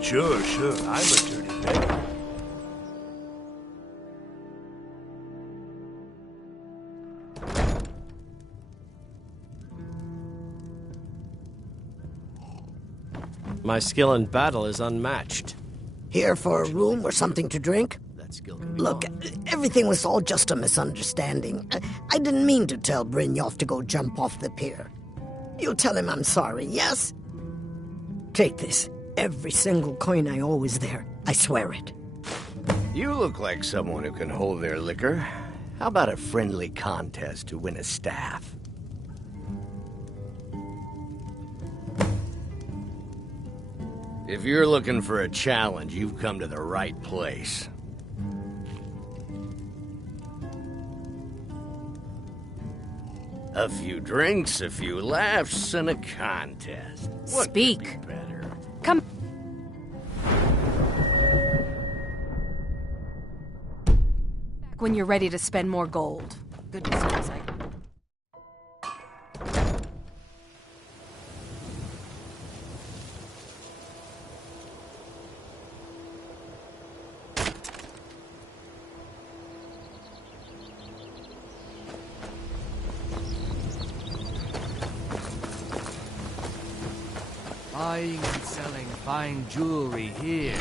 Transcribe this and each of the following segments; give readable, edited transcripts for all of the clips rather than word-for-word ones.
Sure, I'm a dirty beggar. My skill in battle is unmatched. Here for a room or something to drink? That skill can be Look, everything was all just a misunderstanding. I didn't mean to tell Brynjolf to go jump off the pier. You'll tell him I'm sorry, yes? Take this. Every single coin I owe is there. I swear it. You look like someone who can hold their liquor. How about a friendly contest to win a staff? If you're looking for a challenge, you've come to the right place. A few drinks, a few laughs, and a contest. What could be Speak. better? Come. Back when you're ready to spend more gold. Goodness knows I. Buying and selling fine jewelry here.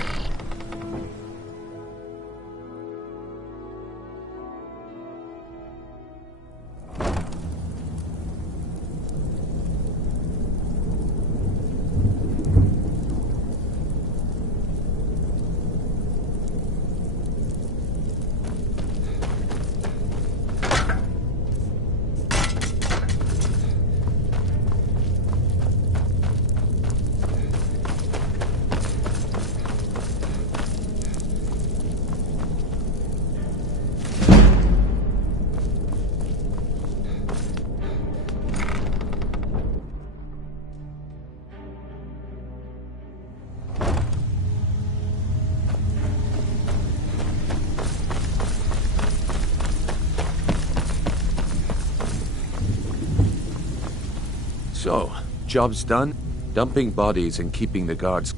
So, job's done? Dumping bodies and keeping the guards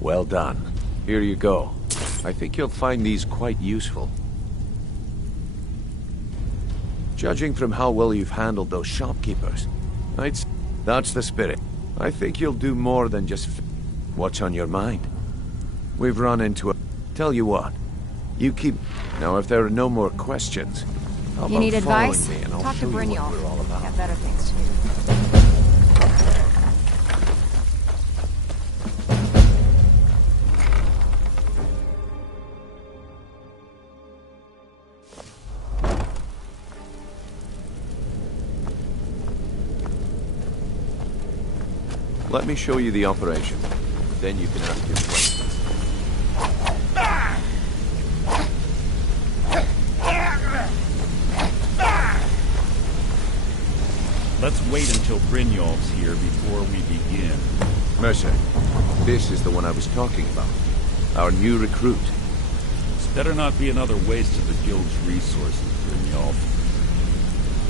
well done. Here you go. I think you'll find these quite useful. Judging from how well you've handled those shopkeepers, that's the spirit. I think you'll do more than just what's on your mind. We've run into a... Tell you what, you keep... Now, if there are no more questions, how You about need following advice? me and I'll Talk show to you what Brynjolf. we're all about. Got better things to do. Let me show you the operation. Then you can ask your questions. Let's wait until Brynjolf's here before we begin. Mercer, this is the one I was talking about. Our new recruit. This better not be another waste of the Guild's resources, Brynjolf.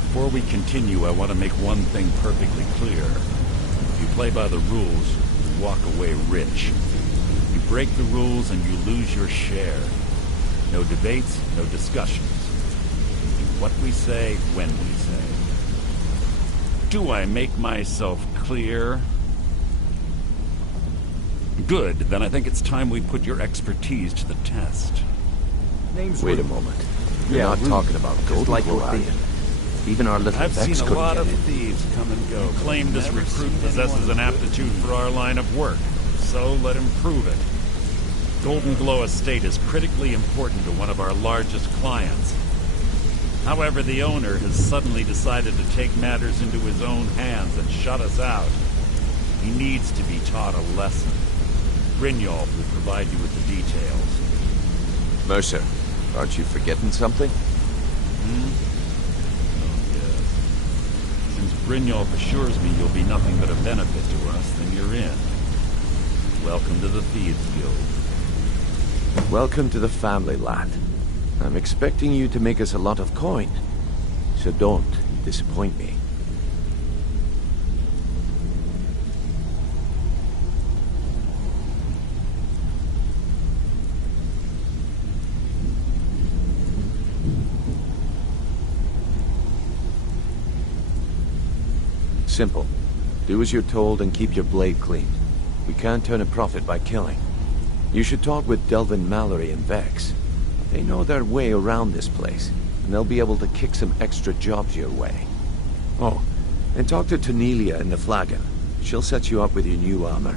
Before we continue, I want to make one thing perfectly clear. If you play by the rules, you walk away rich. You break the rules and you lose your share. No debates, no discussions. Do what we say, when we say. Do I make myself clear? Good, then I think it's time we put your expertise to the test. Wait a moment. You're not talking about gold like Orion. Even our little I've Vex seen a couldn't lot get of in. thieves come and go. Claim this recruit possesses an aptitude for our line of work. So let him prove it. Golden Glow Estate is critically important to one of our largest clients. However, the owner has suddenly decided to take matters into his own hands and shut us out. He needs to be taught a lesson. Brynjolf will provide you with the details. Mercer, aren't you forgetting something? Since Brynjolf assures me you'll be nothing but a benefit to us, then you're in. Welcome to the Thieves Guild. Welcome to the family, lad. I'm expecting you to make us a lot of coin. So don't disappoint me. Simple. Do as you're told and keep your blade clean. We can't turn a profit by killing. You should talk with Delvin Mallory and Vex. They know their way around this place, and they'll be able to kick some extra jobs your way. Oh, and talk to Tanelia in the Flagon. She'll set you up with your new armor.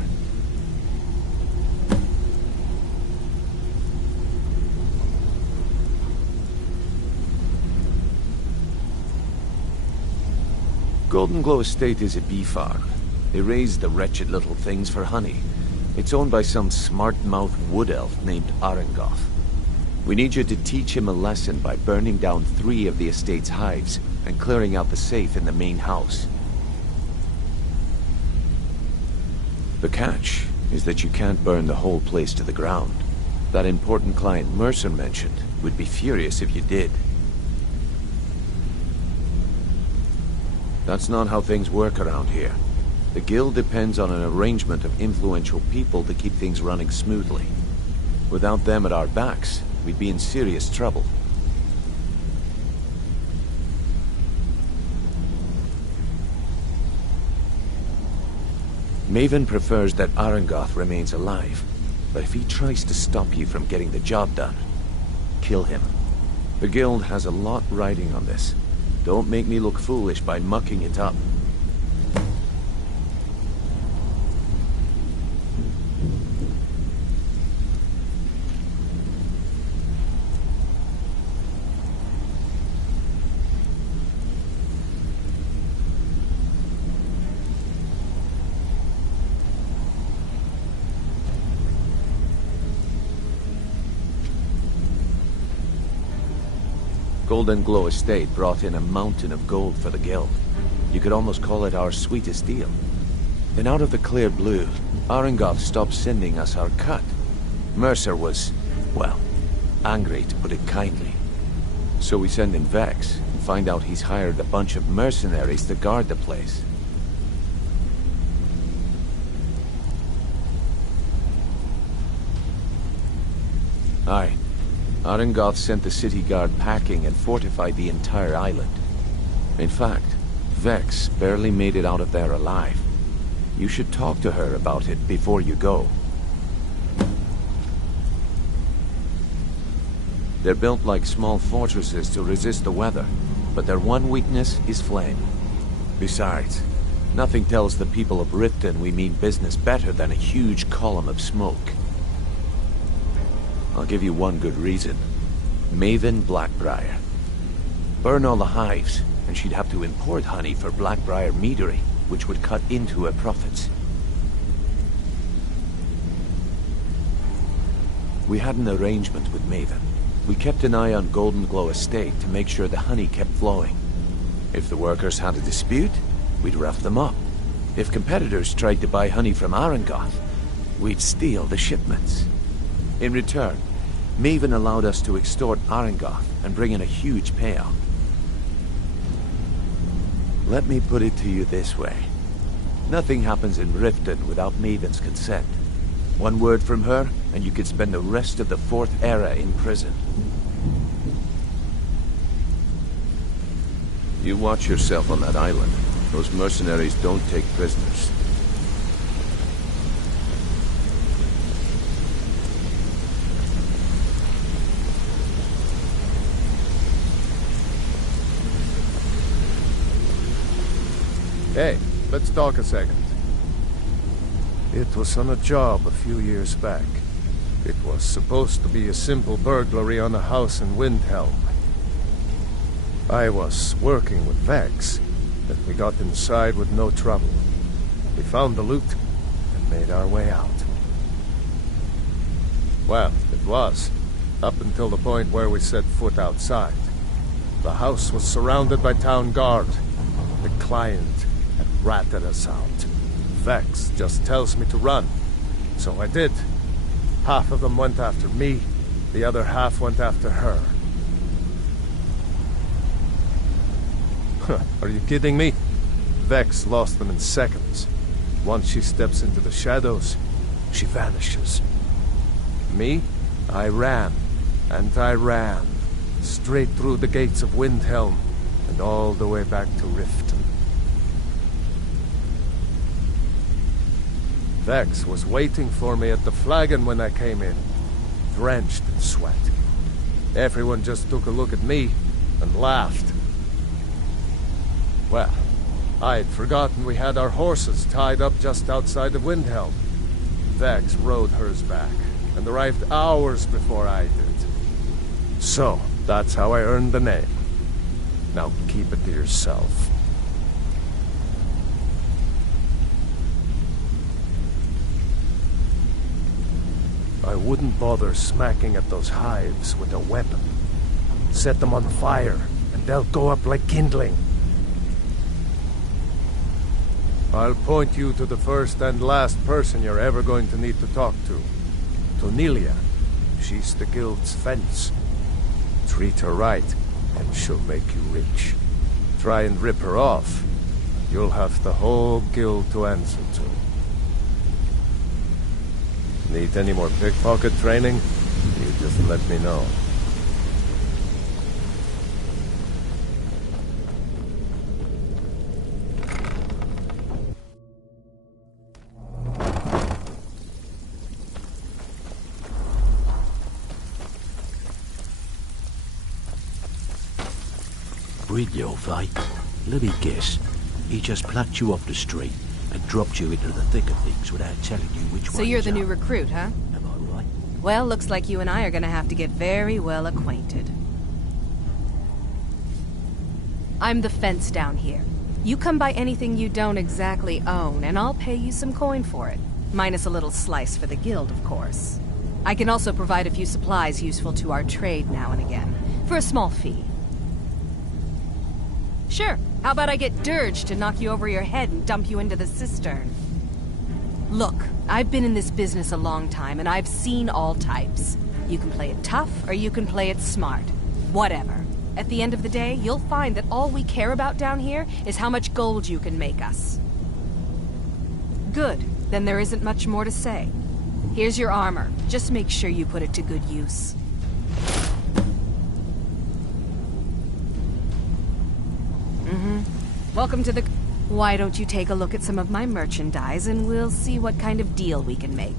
Golden Glow Estate is a bee farm. They raise the wretched little things for honey. It's owned by some smart-mouthed wood elf named Arengoth. We need you to teach him a lesson by burning down 3 of the estate's hives and clearing out the safe in the main house. The catch is that you can't burn the whole place to the ground. That important client Mercer mentioned would be furious if you did. That's not how things work around here. The guild depends on an arrangement of influential people to keep things running smoothly. Without them at our backs, we'd be in serious trouble. Maven prefers that Arengoth remains alive, but if he tries to stop you from getting the job done, kill him. The guild has a lot riding on this. Don't make me look foolish by mucking it up. Golden Glow Estate brought in a mountain of gold for the guild. You could almost call it our sweetest deal. Then out of the clear blue, Arengoth stopped sending us our cut. Mercer was, well, angry to put it kindly. So we send in Vex and find out he's hired a bunch of mercenaries to guard the place. Aye. Arengoth sent the city guard packing and fortified the entire island. In fact, Vex barely made it out of there alive. You should talk to her about it before you go. They're built like small fortresses to resist the weather, but their one weakness is flame. Besides, nothing tells the people of Riften we mean business better than a huge column of smoke. I'll give you one good reason. Maven Blackbriar. Burn all the hives, and she'd have to import honey for Blackbriar meadery, which would cut into her profits. We had an arrangement with Maven. We kept an eye on Golden Glow Estate to make sure the honey kept flowing. If the workers had a dispute, we'd rough them up. If competitors tried to buy honey from Arengoth, we'd steal the shipments. In return, Maven allowed us to extort Arengoth and bring in a huge payout. Let me put it to you this way. Nothing happens in Riften without Maven's consent. One word from her, and you could spend the rest of the 4th era in prison. You watch yourself on that island. Those mercenaries don't take prisoners. Hey, let's talk a second. It was on a job a few years back. It was supposed to be a simple burglary on a house in Windhelm. I was working with Vex, but we got inside with no trouble. We found the loot and made our way out. Well, it was, up until the point where we set foot outside. The house was surrounded by town guard. The client had ratted us out. Vex just tells me to run, so I did. Half of them went after me, the other half went after her. Are you kidding me? Vex lost them in seconds. Once she steps into the shadows, she vanishes. Me? I ran, and I ran, straight through the gates of Windhelm, and all the way back to Riften. Vex was waiting for me at the flagon when I came in, drenched in sweat. Everyone just took a look at me and laughed. Well, I'd forgotten we had our horses tied up just outside of Windhelm. Vex rode hers back and arrived hours before I did. So, that's how I earned the name. Now keep it to yourself. I wouldn't bother smacking at those hives with a weapon. Set them on fire, and they'll go up like kindling. I'll point you to the first and last person you're ever going to need to talk to. Tonilia. She's the guild's fence. Treat her right, and she'll make you rich. Try and rip her off, you'll have the whole guild to answer to. Need any more pickpocket training? You just let me know. Brynjolf, eh? Let me guess. He just plucked you off the street and dropped you into the thick of things without telling you which one. So you're the new up. recruit, huh? Am I right? Well, looks like you and I are gonna have to get very well acquainted. I'm the fence down here. You come by anything you don't exactly own, and I'll pay you some coin for it. Minus a little slice for the guild, of course. I can also provide a few supplies useful to our trade now and again, for a small fee. Sure, how about I get Dirge to knock you over your head and dump you into the cistern? Look, I've been in this business a long time, and I've seen all types. You can play it tough, or you can play it smart. Whatever. At the end of the day, you'll find that all we care about down here is how much gold you can make us. Good. Then there isn't much more to say. Here's your armor. Just make sure you put it to good use. Welcome to the... Why don't you take a look at some of my merchandise and we'll see what kind of deal we can make.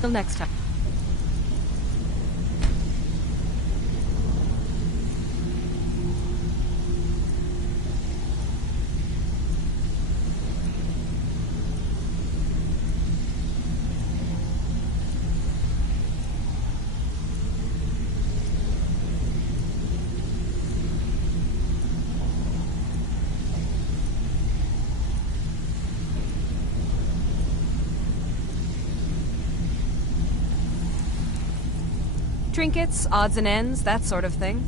Till next time. Trinkets, odds and ends, that sort of thing.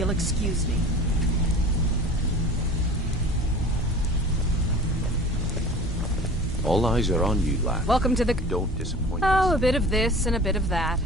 you'll excuse me. All eyes are on you, lad. Welcome to the... Don't disappoint Oh, us. a bit of this and a bit of that.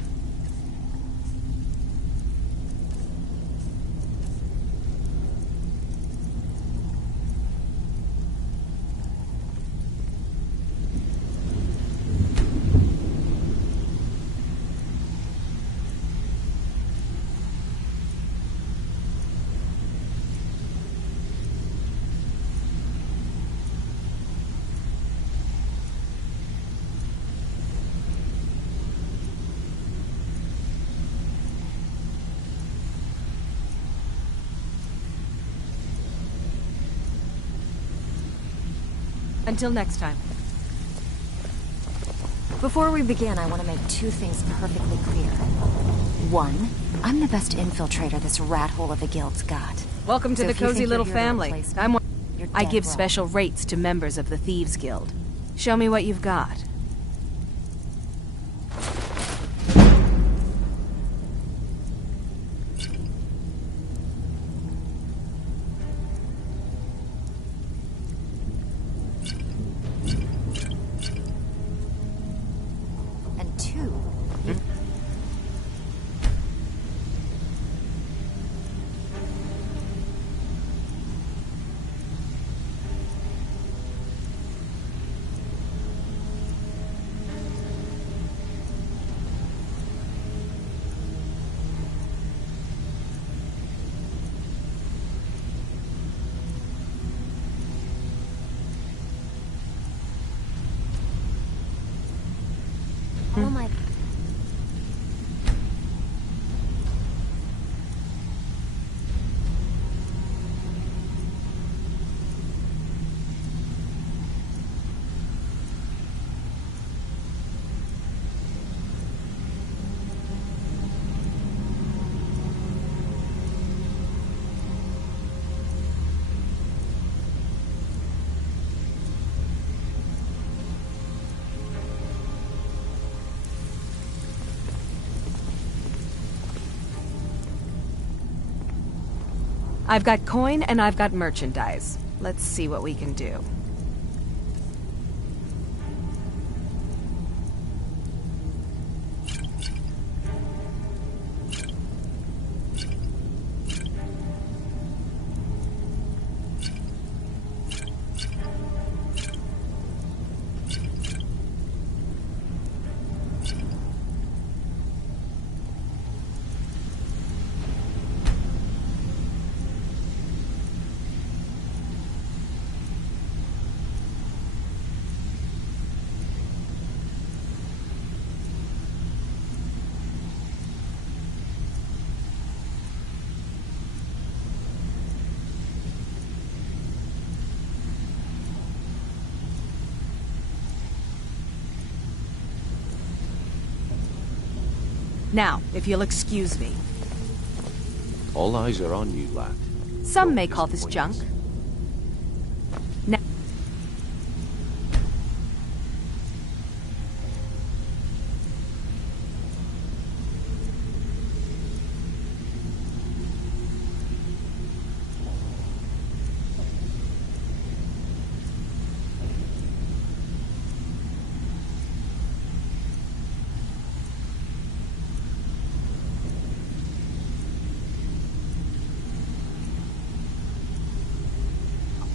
Until next time. Before we begin, I want to make two things perfectly clear. One, I'm the best infiltrator this rat hole of a guild's got. Welcome to So the if you cozy think little you're here to family. replace me, I'm one. you're I dead give wrong. special rates to members of the Thieves Guild. Show me what you've got. And two, all my... I've got coin and I've got merchandise. Let's see what we can do. Now, if you'll excuse me. All eyes are on you, lad. Some Don't may call this disappoint junk. us. Now,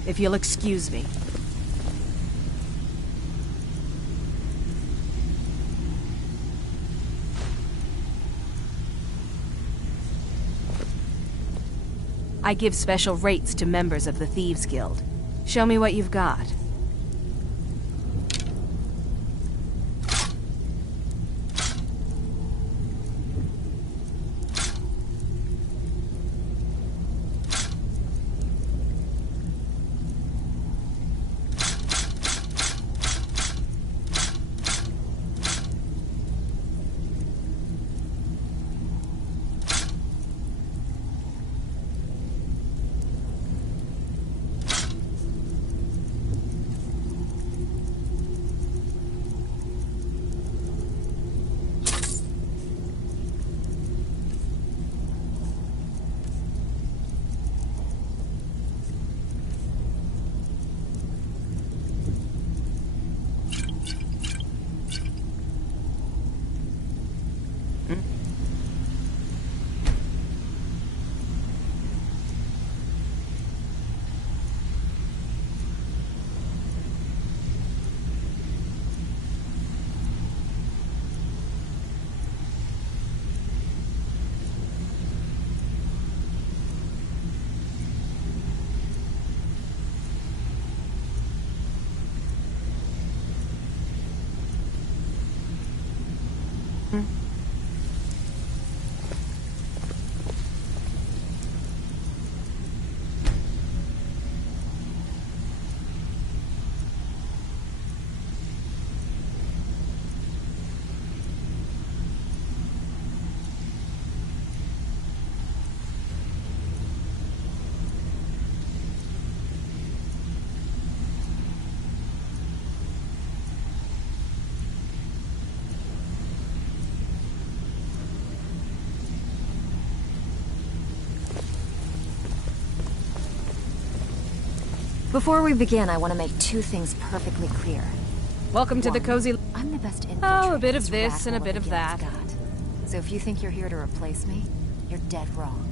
if you'll excuse me. I give special rates to members of the Thieves Guild. Show me what you've got. Before we begin, I want to make two things perfectly clear. Welcome to the cozy... I'm the best infiltrator. Oh, a bit of this and a bit of that. So if you think you're here to replace me, you're dead wrong.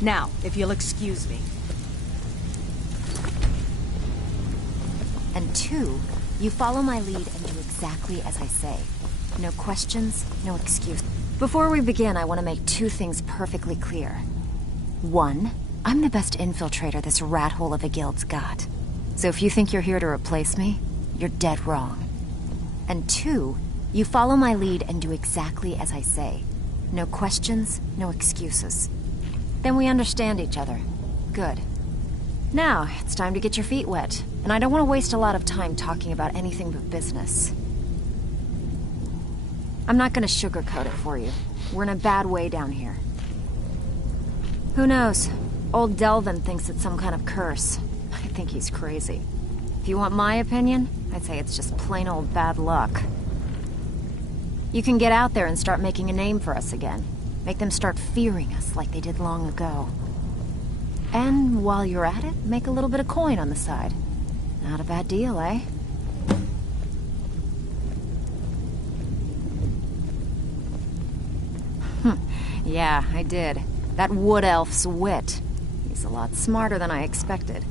Now, if you'll excuse me. And two, you follow my lead and do exactly as I say. No questions, no excuse. Before we begin, I want to make two things perfectly clear. One, I'm the best infiltrator this rat hole of a guild's got. So if you think you're here to replace me, you're dead wrong. And two, you follow my lead and do exactly as I say. No questions, no excuses. Then we understand each other. Good. Now, it's time to get your feet wet. And I don't want to waste a lot of time talking about anything but business. I'm not going to sugarcoat it for you. We're in a bad way down here. Who knows? Old Delvin thinks it's some kind of curse. I think he's crazy. If you want my opinion, I'd say it's just plain old bad luck. You can get out there and start making a name for us again. Make them start fearing us like they did long ago. And while you're at it, make a little bit of coin on the side. Not a bad deal, eh? Yeah, I did. That wood elf's wit. He's a lot smarter than I expected.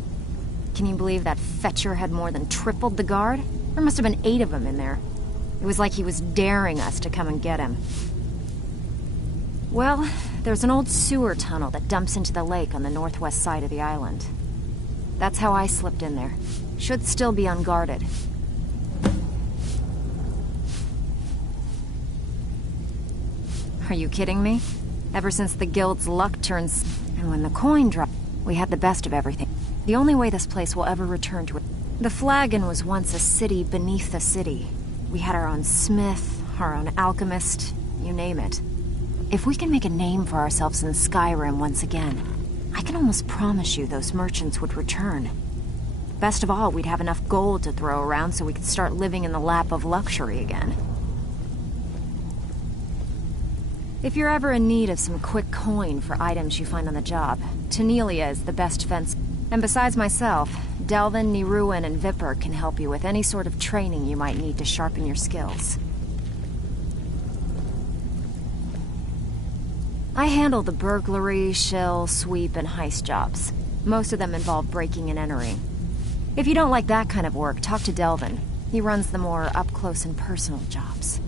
Can you believe that fetcher had more than tripled the guard? There must have been 8 of them in there. It was like he was daring us to come and get him. Well, there's an old sewer tunnel that dumps into the lake on the northwest side of the island. That's how I slipped in there. Should still be unguarded. Are you kidding me? Ever since the guild's luck turns... And when the coin dropped, we had the best of everything. The only way this place will ever return to it... The Flagon was once a city beneath the city. We had our own smith, our own alchemist, you name it. If we can make a name for ourselves in Skyrim once again, I can almost promise you those merchants would return. Best of all, we'd have enough gold to throw around so we could start living in the lap of luxury again. If you're ever in need of some quick coin for items you find on the job, Tanelia is the best fence. And besides myself, Delvin, Niruin, and Vipper can help you with any sort of training you might need to sharpen your skills. I handle the burglary, shill, sweep, and heist jobs. Most of them involve breaking and entering. If you don't like that kind of work, talk to Delvin. He runs the more up-close and personal jobs.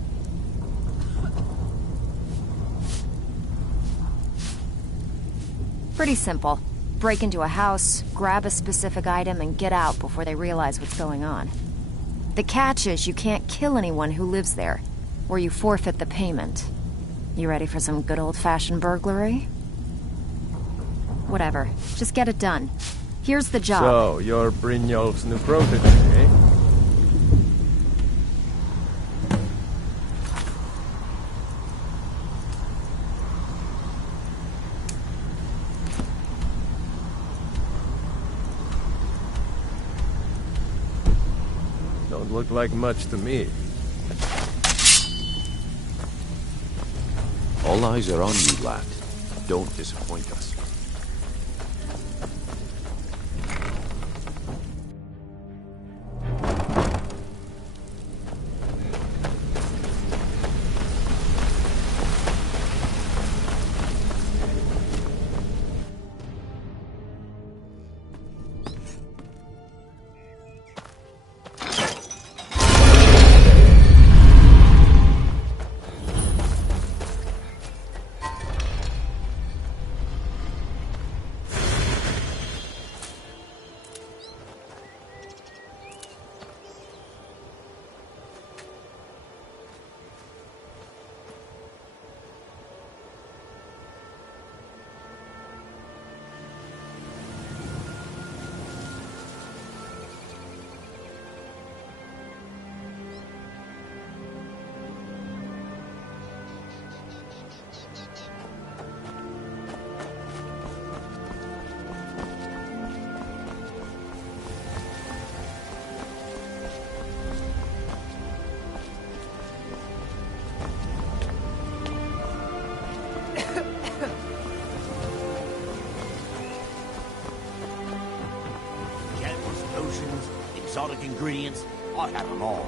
Pretty simple. Break into a house, grab a specific item, and get out before they realize what's going on. The catch is you can't kill anyone who lives there, or you forfeit the payment. You ready for some good old-fashioned burglary? Whatever. Just get it done. Here's the job. So, you're Brynjolf's new protege, eh? Don't look like much to me. All eyes are on you, lad. Don't disappoint us. Exotic ingredients, I have them all.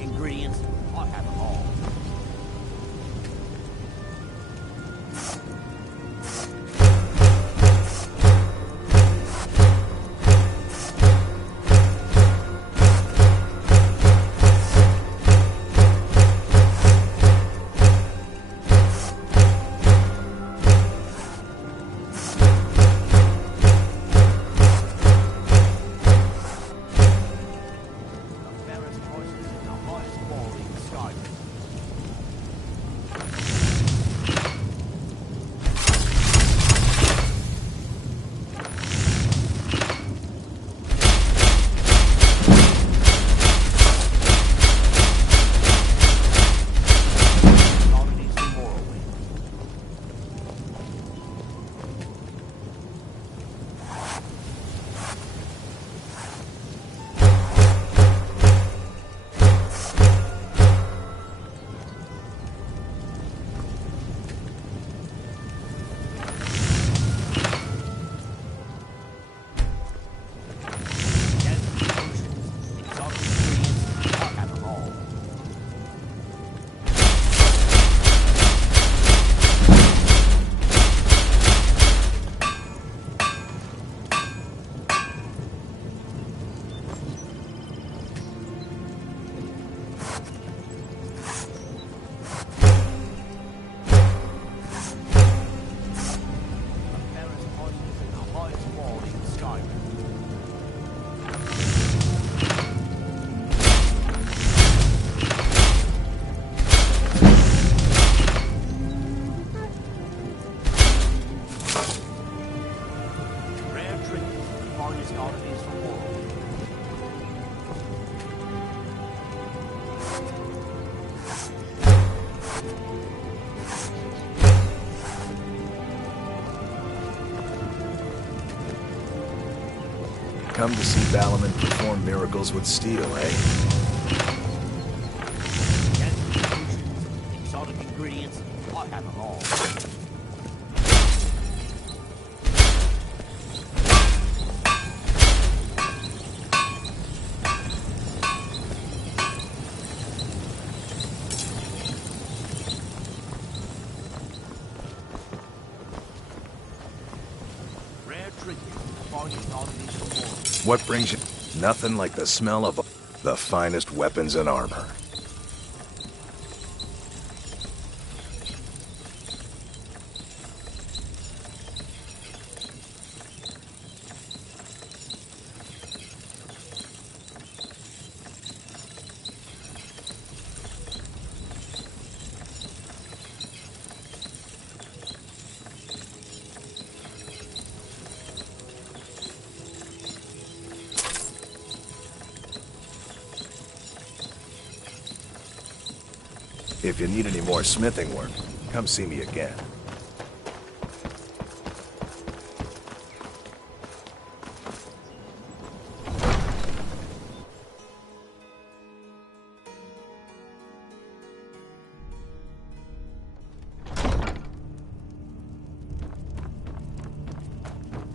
Ingredients, I have them all. Come to see Ballerman perform miracles with steel, eh? Exotic ingredients, I have them all. Rare trinket, finest oddities from war. What brings you? Nothing like the smell of the finest weapons and armor. If you need any more smithing work, come see me again.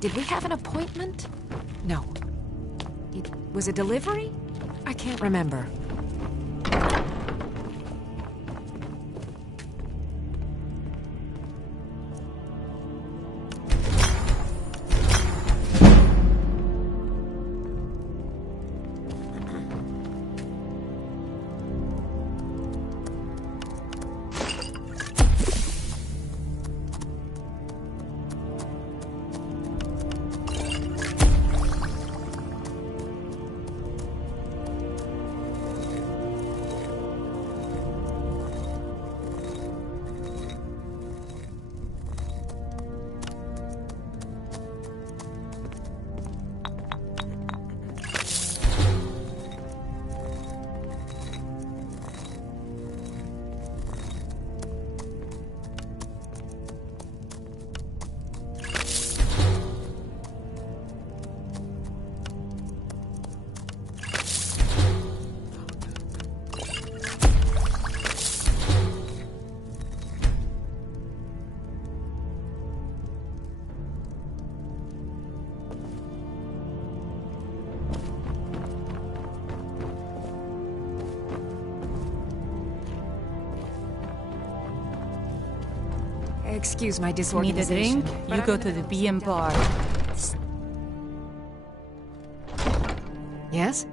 Did we have an appointment? No. It was a delivery? I can't remember. Excuse my Need a disorganization. drink? You go to the BM bar. Yes?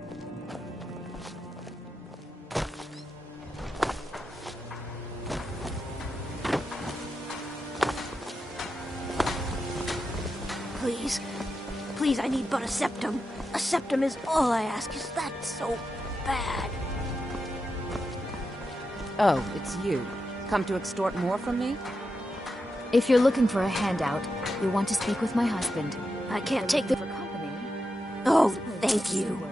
Please. Please, I need but a septum. A septum is all I ask. Is that so bad? Oh, it's you. Come to extort more from me? If you're looking for a handout, you'll want to speak with my husband. I can't take the... For company. Oh, thank you.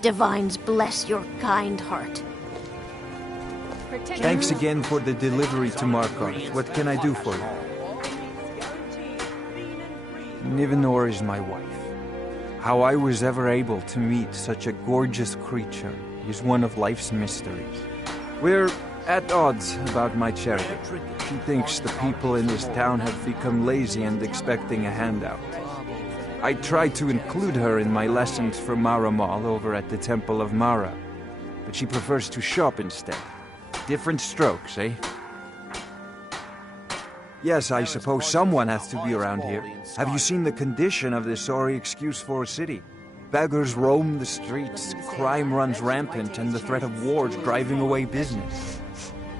Divines bless your kind heart. Thanks again for the delivery to Markarth. What can I do for you? Nivenor is my wife. How I was ever able to meet such a gorgeous creature is one of life's mysteries. We're at odds about my charity. She thinks the people in this town have become lazy and expecting a handout. I try to include her in my lessons for Maramal over at the Temple of Mara, but she prefers to shop instead. Different strokes, eh? Yes, I suppose someone has to be around here. Have you seen the condition of this sorry excuse for a city? Beggars roam the streets, crime runs rampant, and the threat of wars driving away business.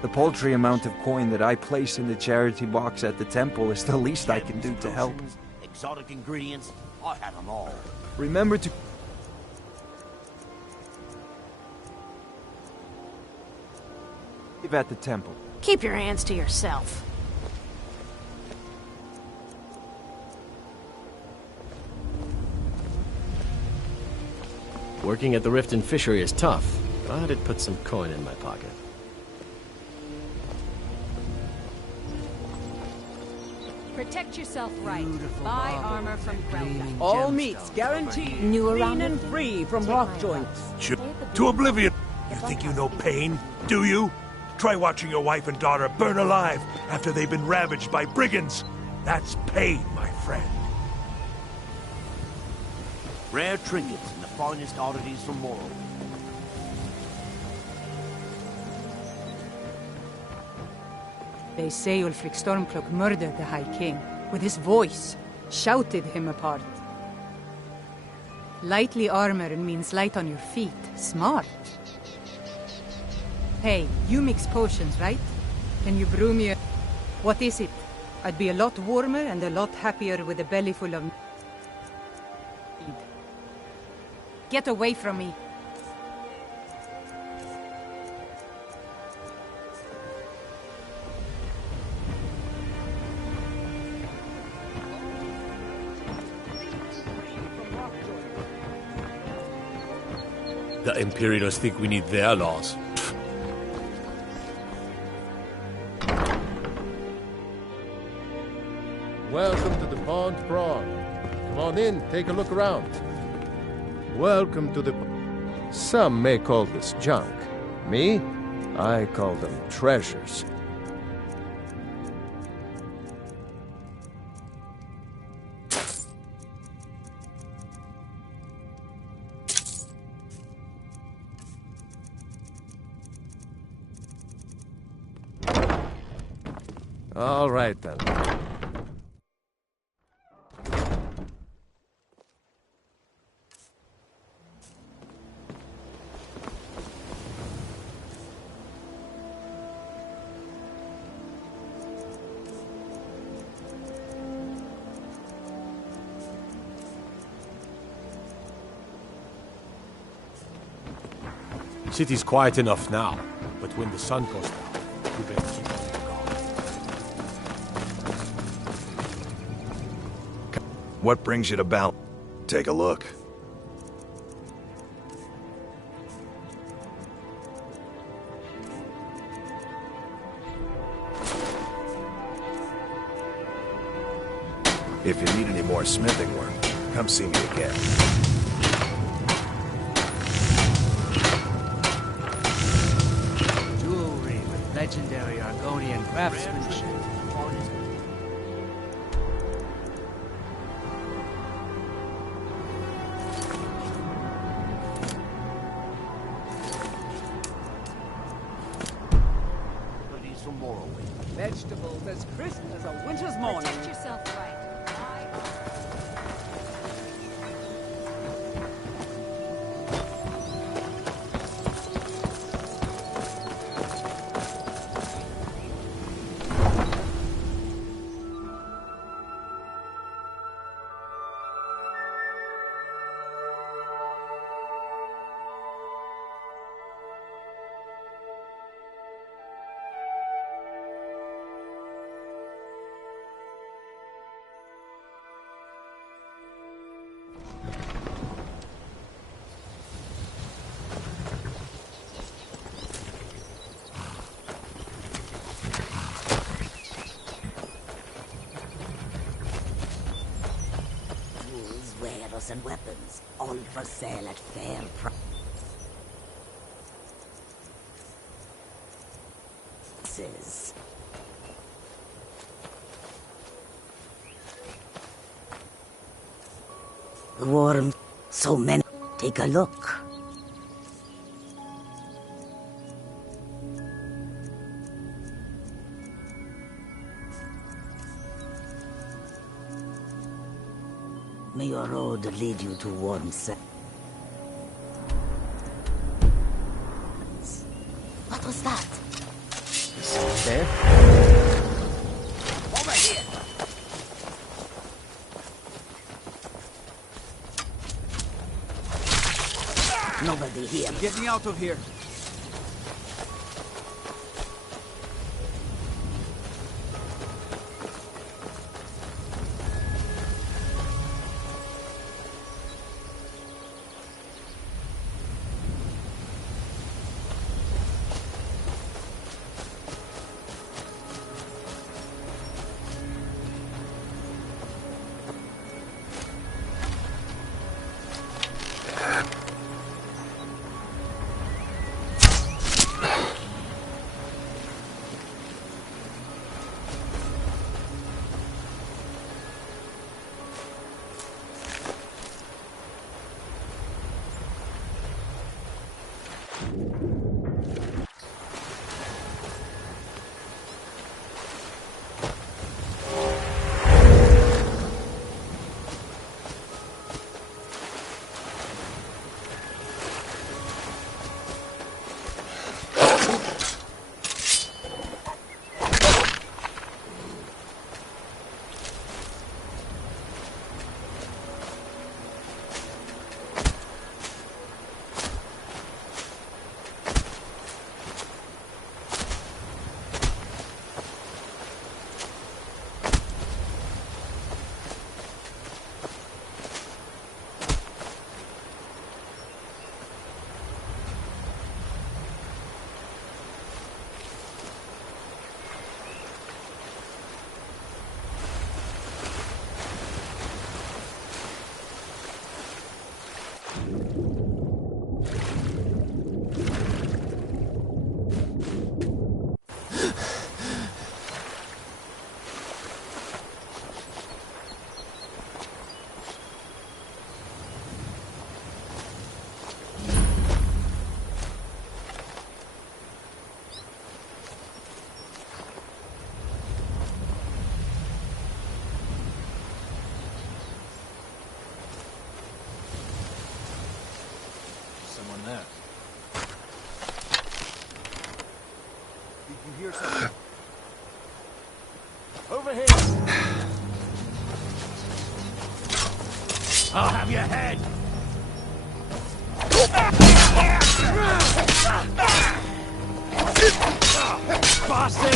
The paltry amount of coin that I place in the charity box at the temple is the least I can do to help. Exotic ingredients, I have them all. Remember to... at the temple. Keep your hands to yourself. Working at the Riften Fishery is tough, but it puts some coin in my pocket. Protect yourself right. Buy armor from Grelda. All meats guaranteed clean and free from rock joints. To oblivion. You think you know pain, do you? Try watching your wife and daughter burn alive after they've been ravaged by brigands. That's pain, my friend. Rare trinkets and the finest oddities from Morrow. They say Ulfric Stormcloak murdered the High King. With his voice, shouted him apart. Lightly armored means light on your feet. Smart. Hey, you mix potions, right? Can you brew me a... What is it? I'd be a lot warmer and a lot happier with a belly full of... Get away from me. The Imperials think we need their laws. Welcome to the Pond Prawn. Come on in, take a look around. Welcome to the... Some may call this junk. Me? I call them treasures. All right, then. City's quiet enough now, but when the sun goes down, we better keep on your guard. What brings you to Bal? Take a look. If you need any more smithing work, come see me again. Jewelry with legendary Argonian craftsmanship. Vegetables as crisp as a winter's morning. Protect yourself right. Wares and weapons, all for sale at fair prices. Warm, so many. Take a look. May your road lead you to warm set. What was that? There? Over here! Nobody here. Get me out of here. someone there. Did you hear something? Over here! I'll have your head! Bastard!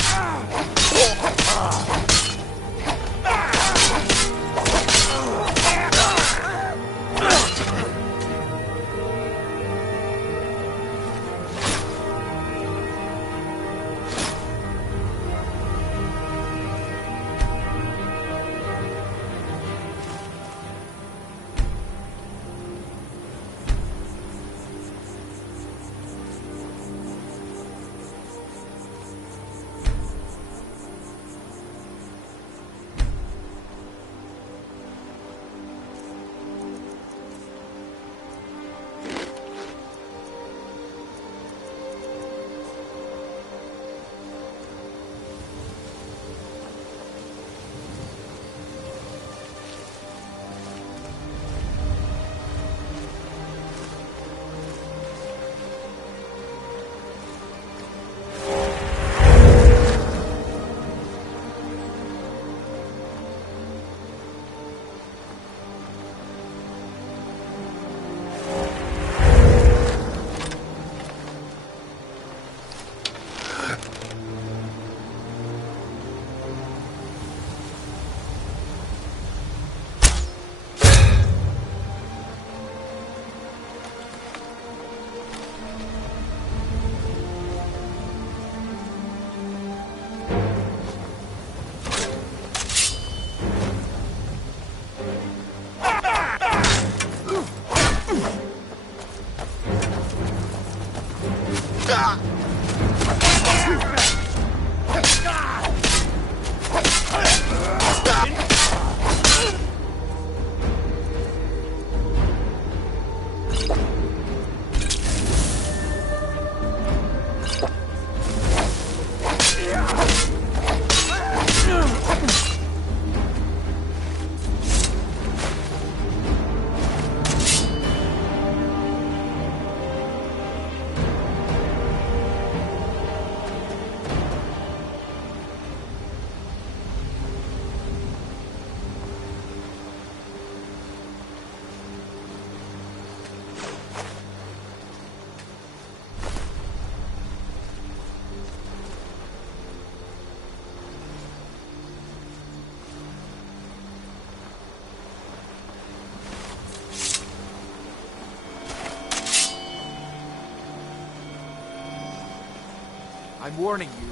I'm warning you.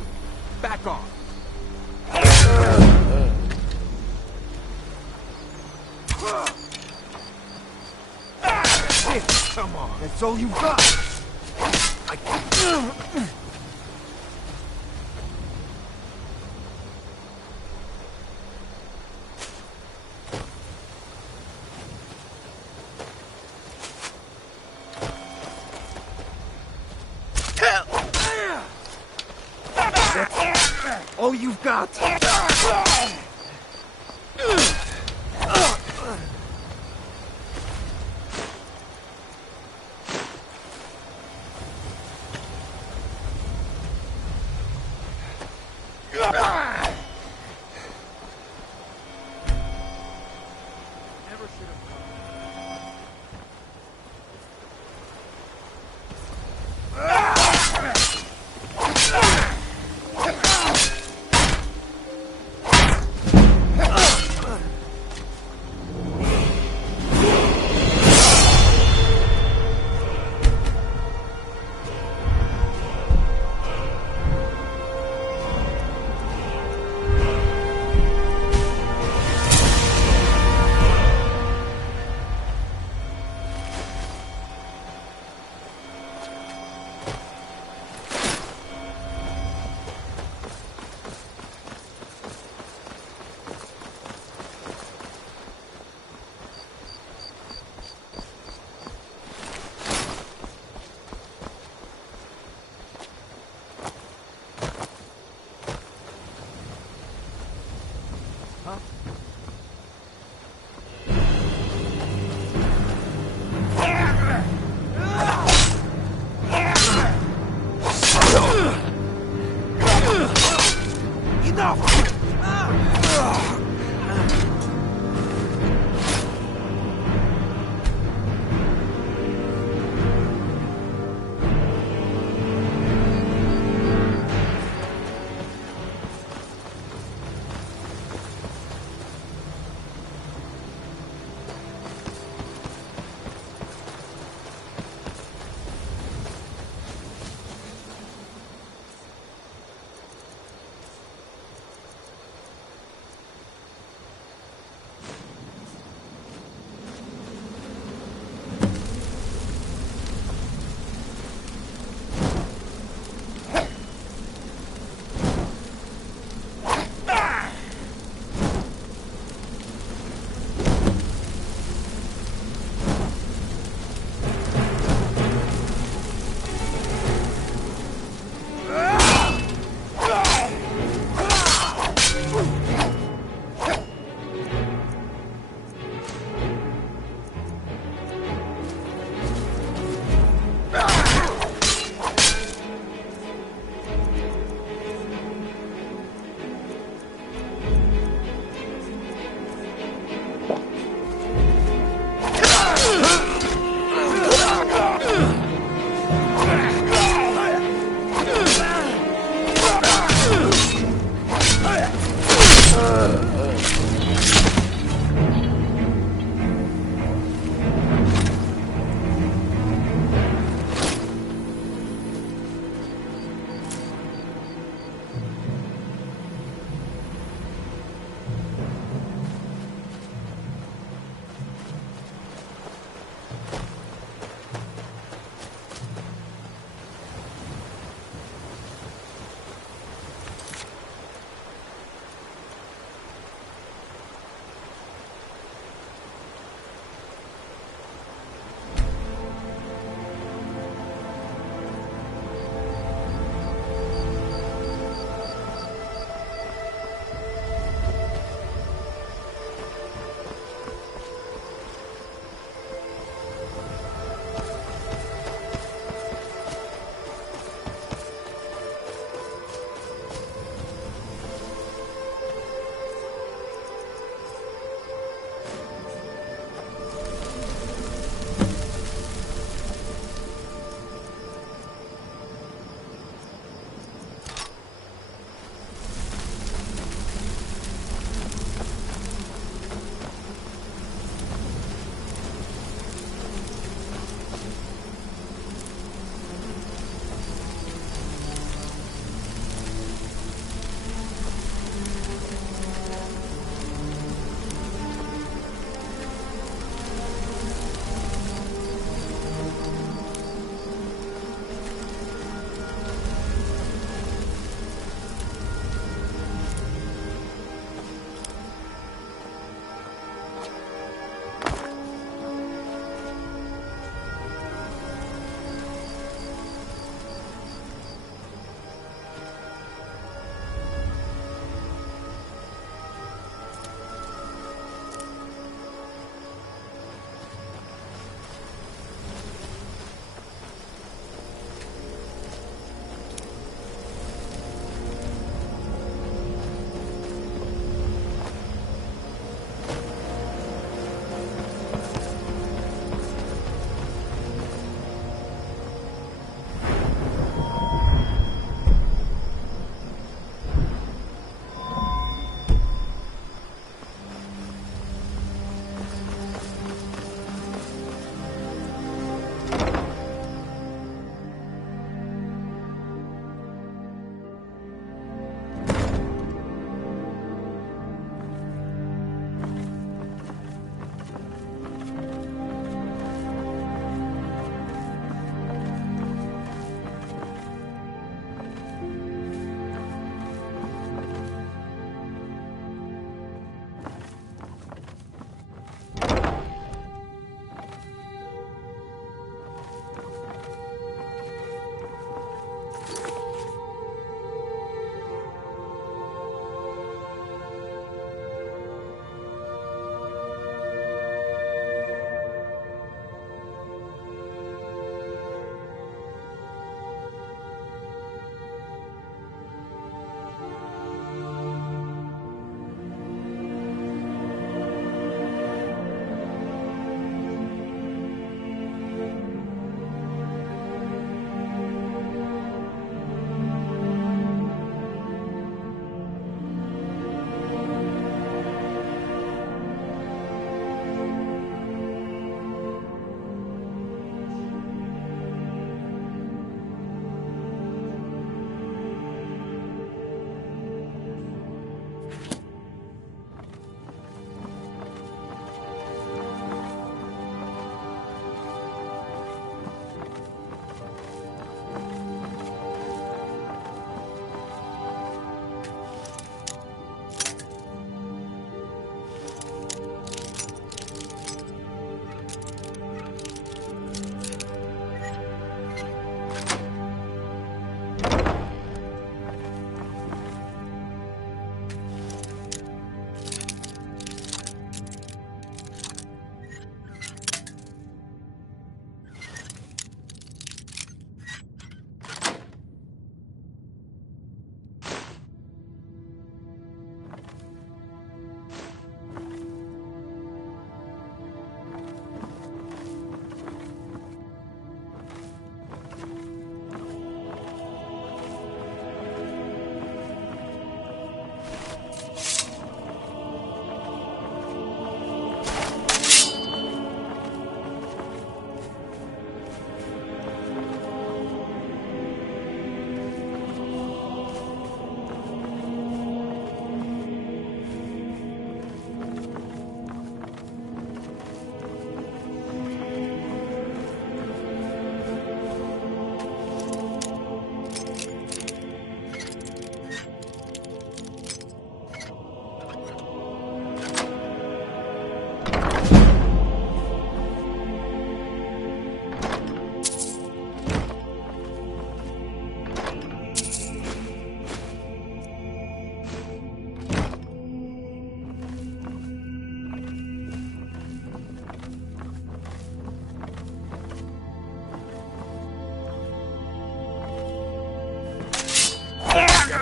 Back off. Come on. That's all you got. All you've got!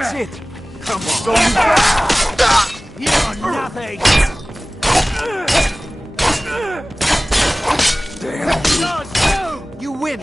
That's it! Come on! You're nothing! Damn! You win!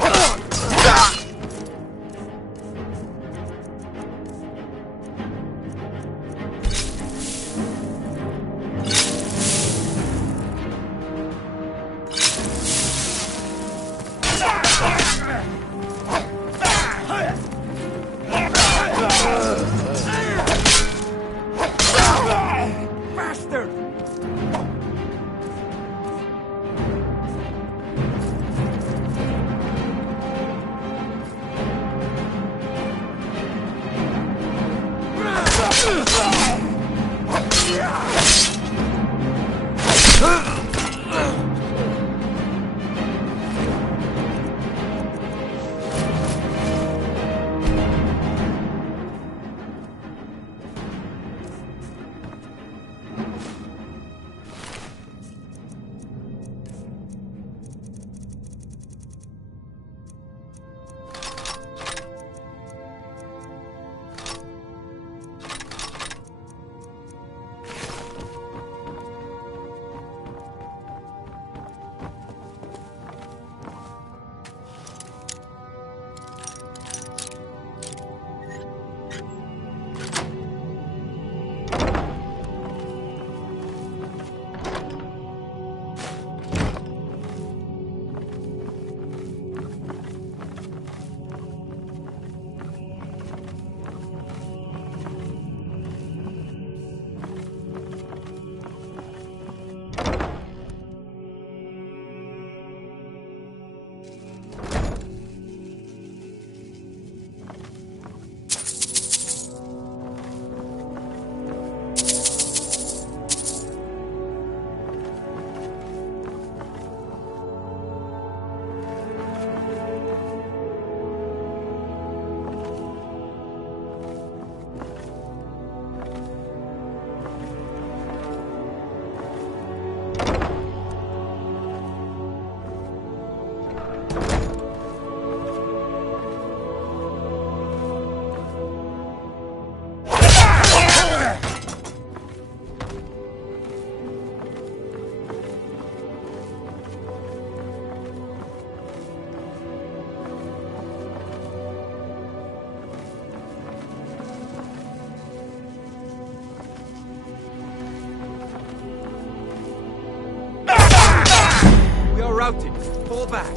Routed. Fall back.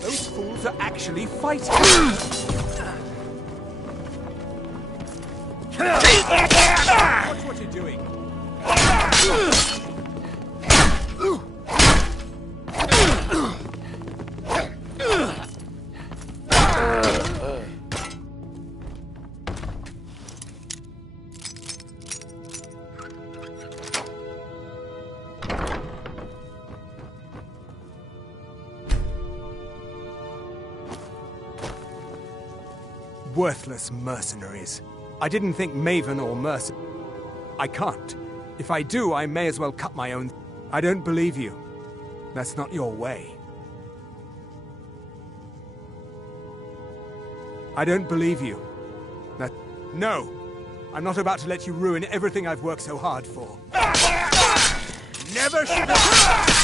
Those fools are actually fighting. Watch what you're doing. Worthless mercenaries. I didn't think Maven or Mercer. I can't. If I do, I may as well cut my own. I don't believe you. That's not your way. I don't believe you. No! I'm not about to let you ruin everything I've worked so hard for. Never should have...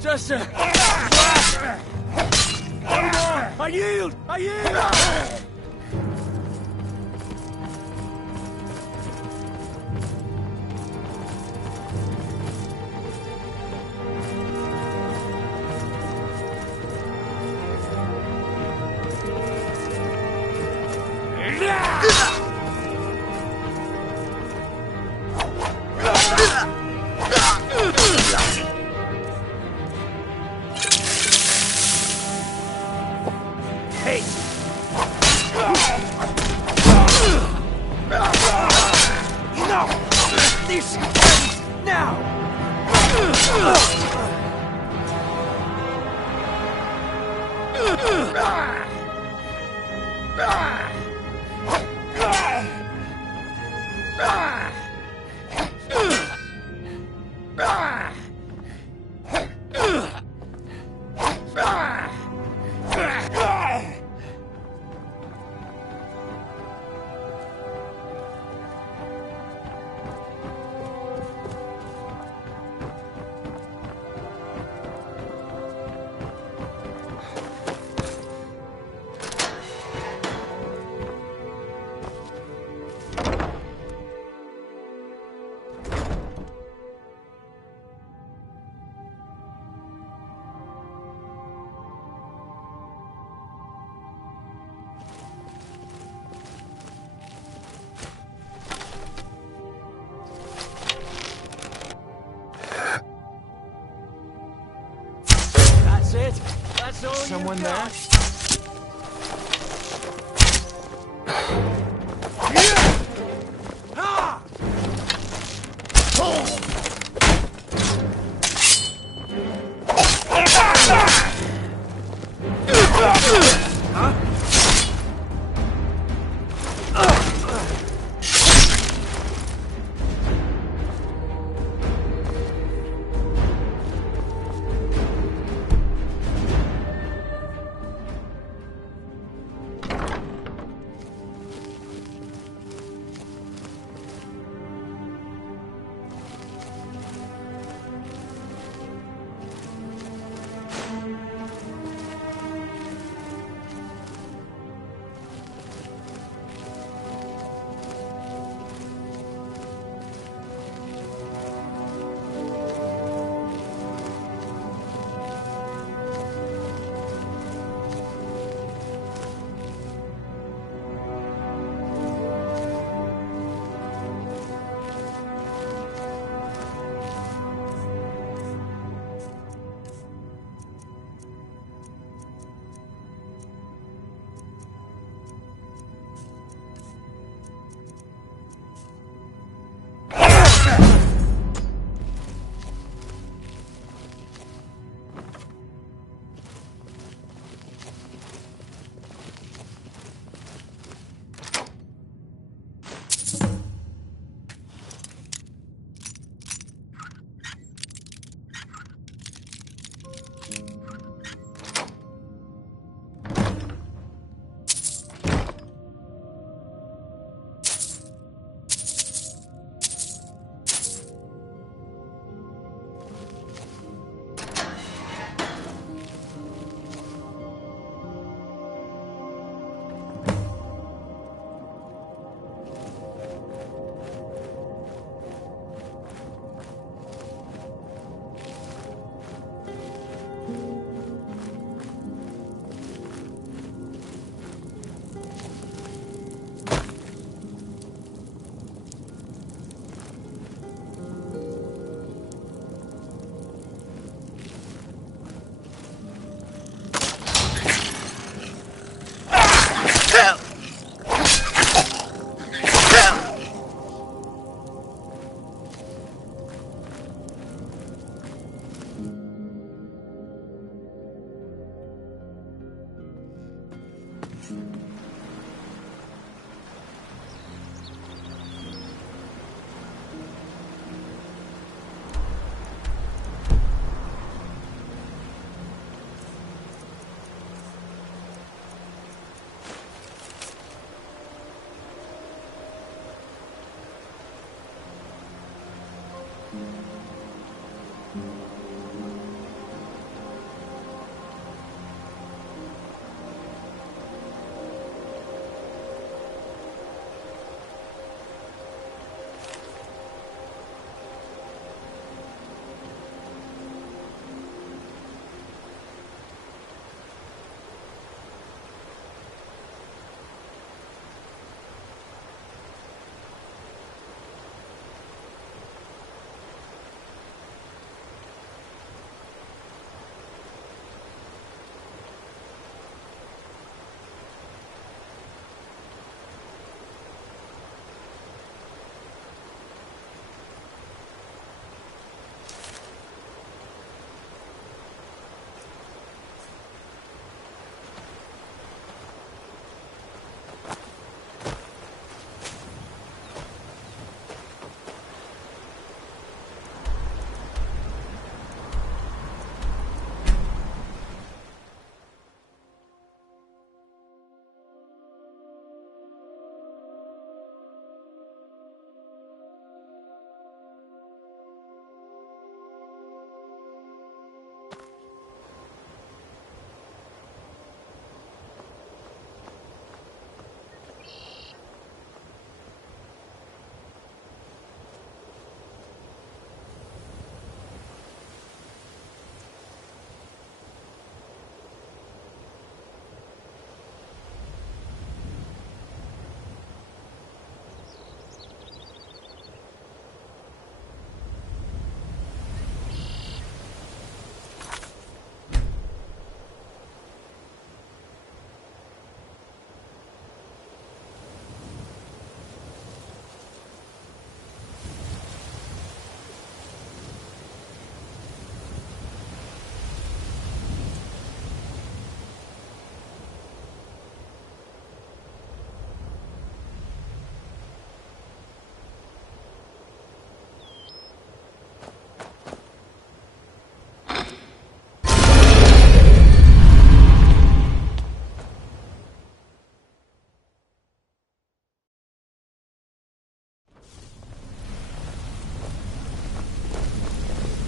Sister! I yield! I yield! That's it. That's all. Someone you there? got.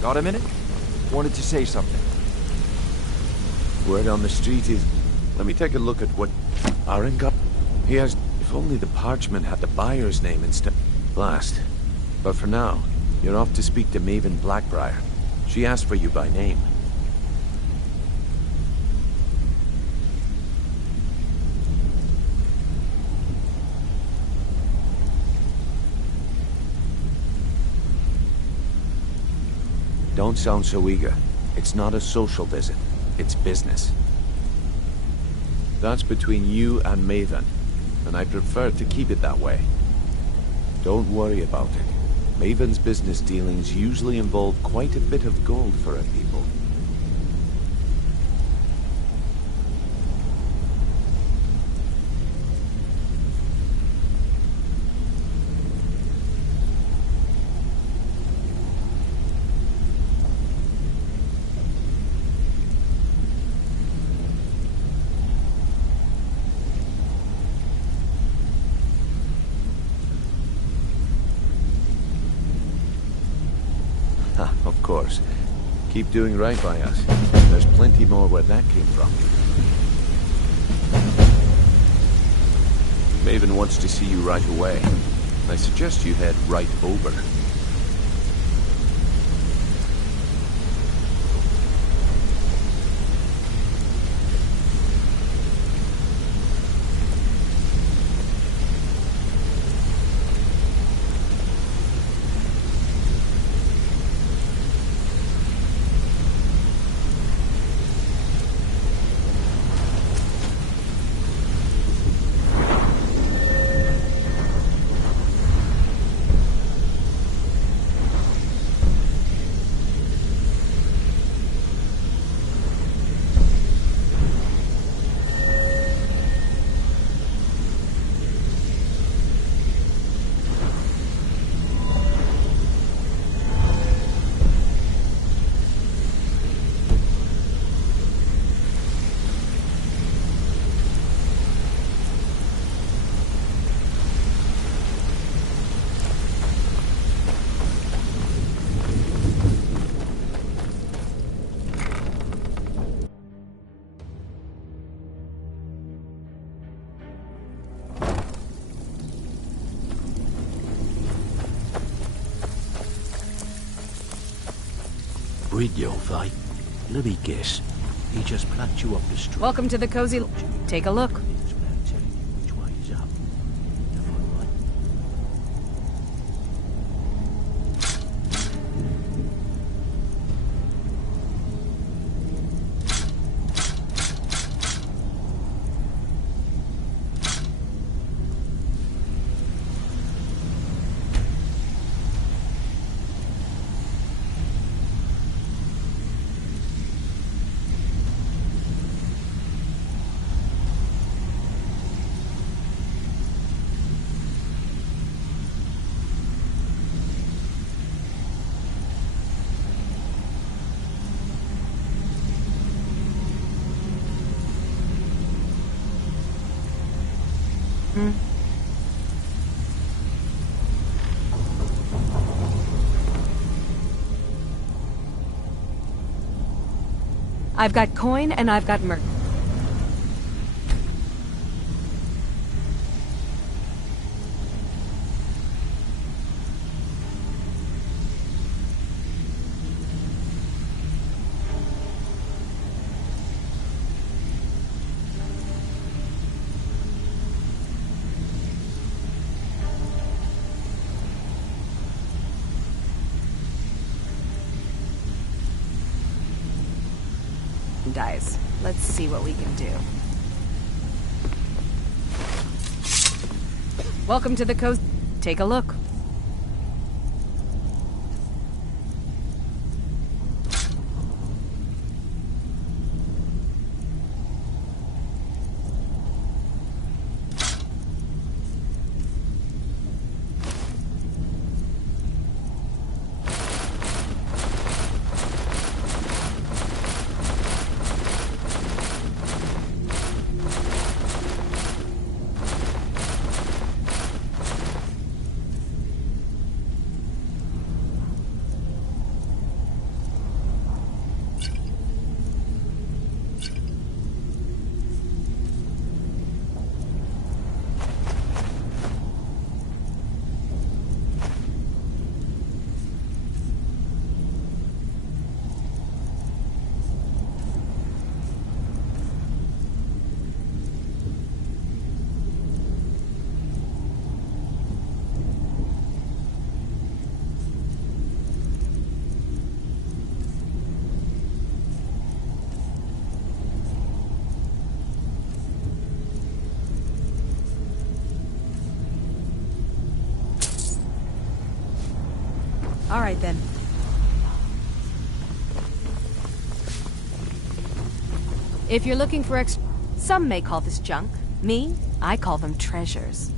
Got a minute? Wanted to say something. Word on the street is... Let me take a look at what Aaron got. He has... If only the parchment had the buyer's name instead. Blast. But for now, you're off to speak to Maven Blackbriar. She asked for you by name. Don't sound so eager. It's not a social visit. It's business. That's between you and Maven, and I prefer to keep it that way. Don't worry about it. Maven's business dealings usually involve quite a bit of gold for her people. Of course. Keep doing right by us. There's plenty more where that came from. Maven wants to see you right away. I suggest you head right over. Brynjolf, let me guess. He just plucked you off the street. Welcome to the cozy... Take a look. Which way is up? I've got coin and I've got merc. Dies. Let's see what we can do. Welcome to the coast. Take a look. All right, then. If you're looking for some may call this junk. Me, I call them treasures.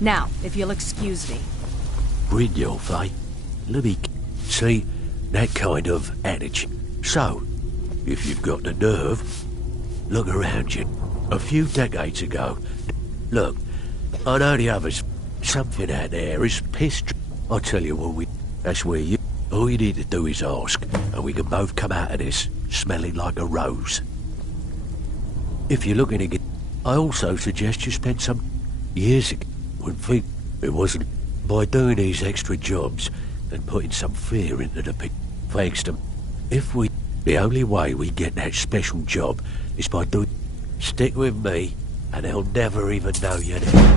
Now, if you'll excuse me. Brynjolf, eh? Let me... See, that kind of attitude. So, if you've got the nerve, look around you. A few decades ago... Look, I know the others... Something out there is pissed. I'll tell you what that's where you... All you need to do is ask, and we can both come out of this smelling like a rose. If you're looking to get... I also suggest you spend some years ago. Wouldn't think it wasn't by doing these extra jobs and putting some fear into the people. Thanks to... If we... The only way we get that special job is by doing... Stick with me, and they'll never even know you're there.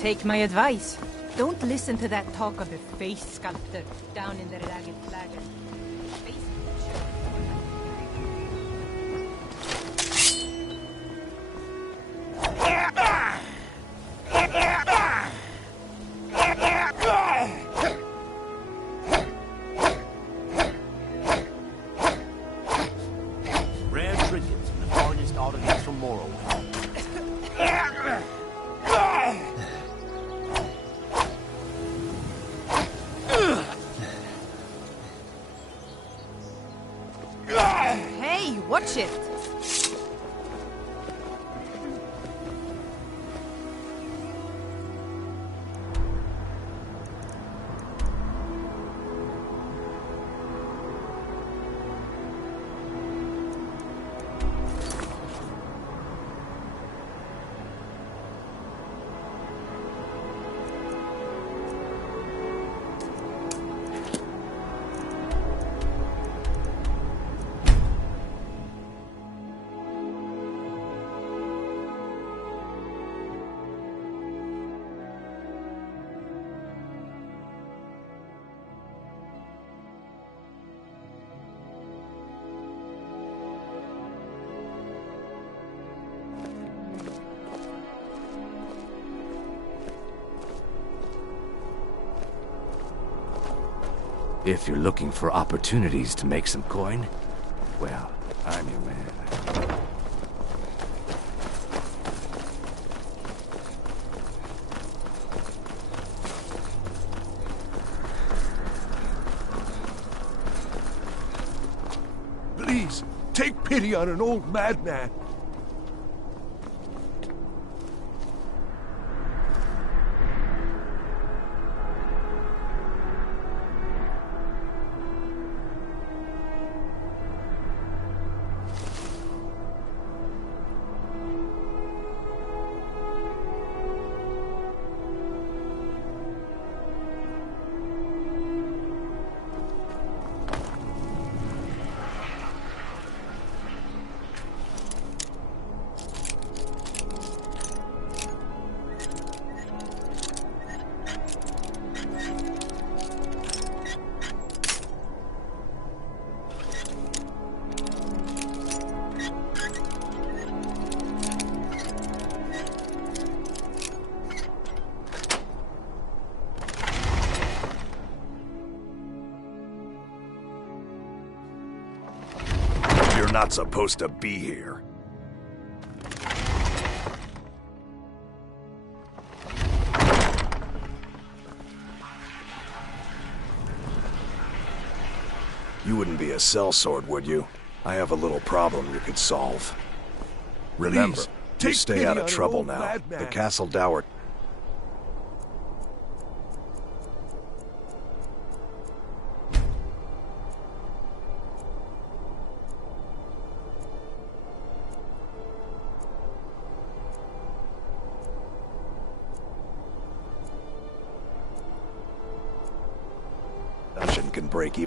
Take my advice. Don't listen to that talk of the face sculptor down in the ragged flagon. Rare trinkets and the finest artifacts from Morrowind. Hey, watch it! If you're looking for opportunities to make some coin, well, I'm your man. Please, take pity on an old madman. You're not supposed to be here. You wouldn't be a sellsword, would you? I have a little problem you could solve. Remember, you stay out of trouble now. The Castle Dower... can break you.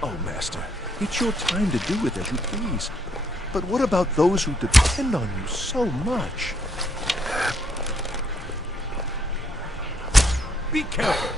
Oh, Master, it's your time to do with as you please. But what about those who depend on you so much? Be careful!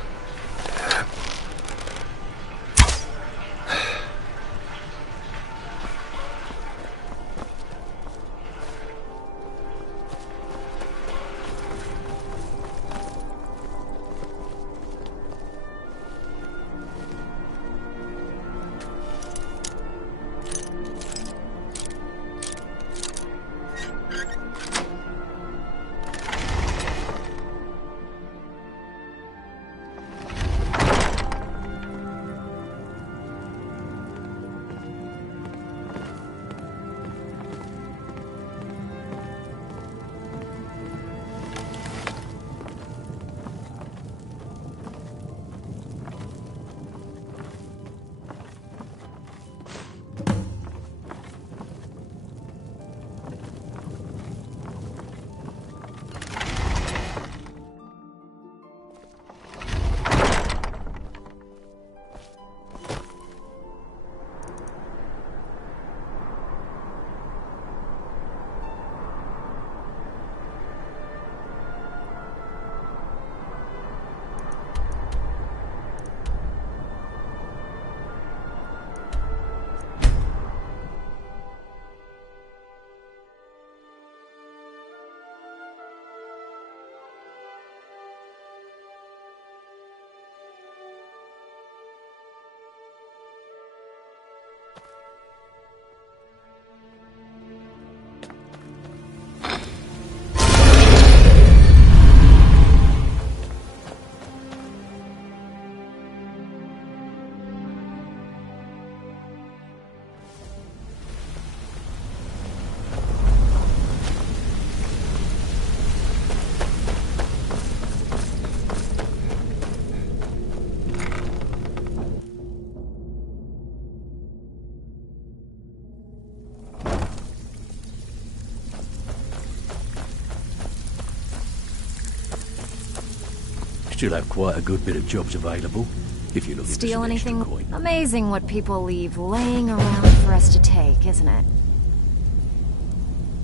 Still have quite a good bit of jobs available, if you're looking Steal for some extra anything? coin. Amazing what people leave laying around for us to take, isn't it?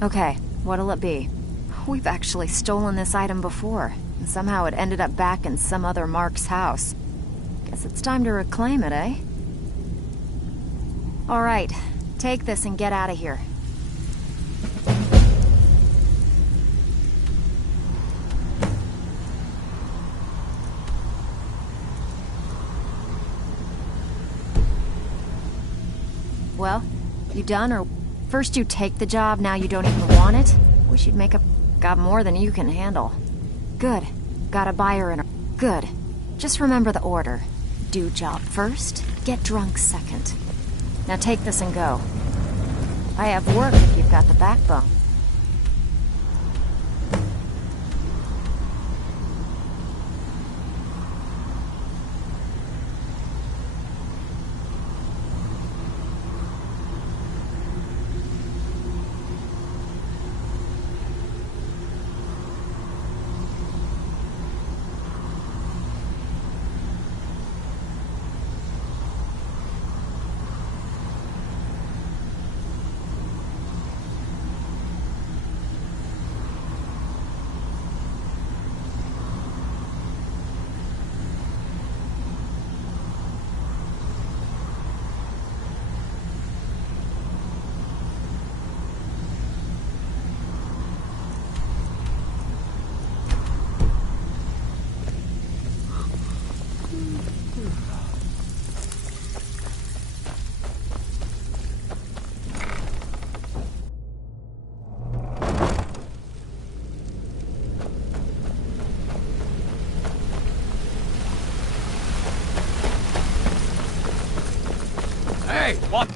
Okay, what'll it be? We've actually stolen this item before, and somehow it ended up back in some other Mark's house. Guess it's time to reclaim it, eh? Alright, take this and get out of here. Well, You done, or first you take the job, now you don't even want it? Wish you'd make up. Got more than you can handle. Good. Got a buyer in. Good. Just remember the order. Do job first, get drunk second. Now take this and go. I have work if you've got the backbone. Hey, what?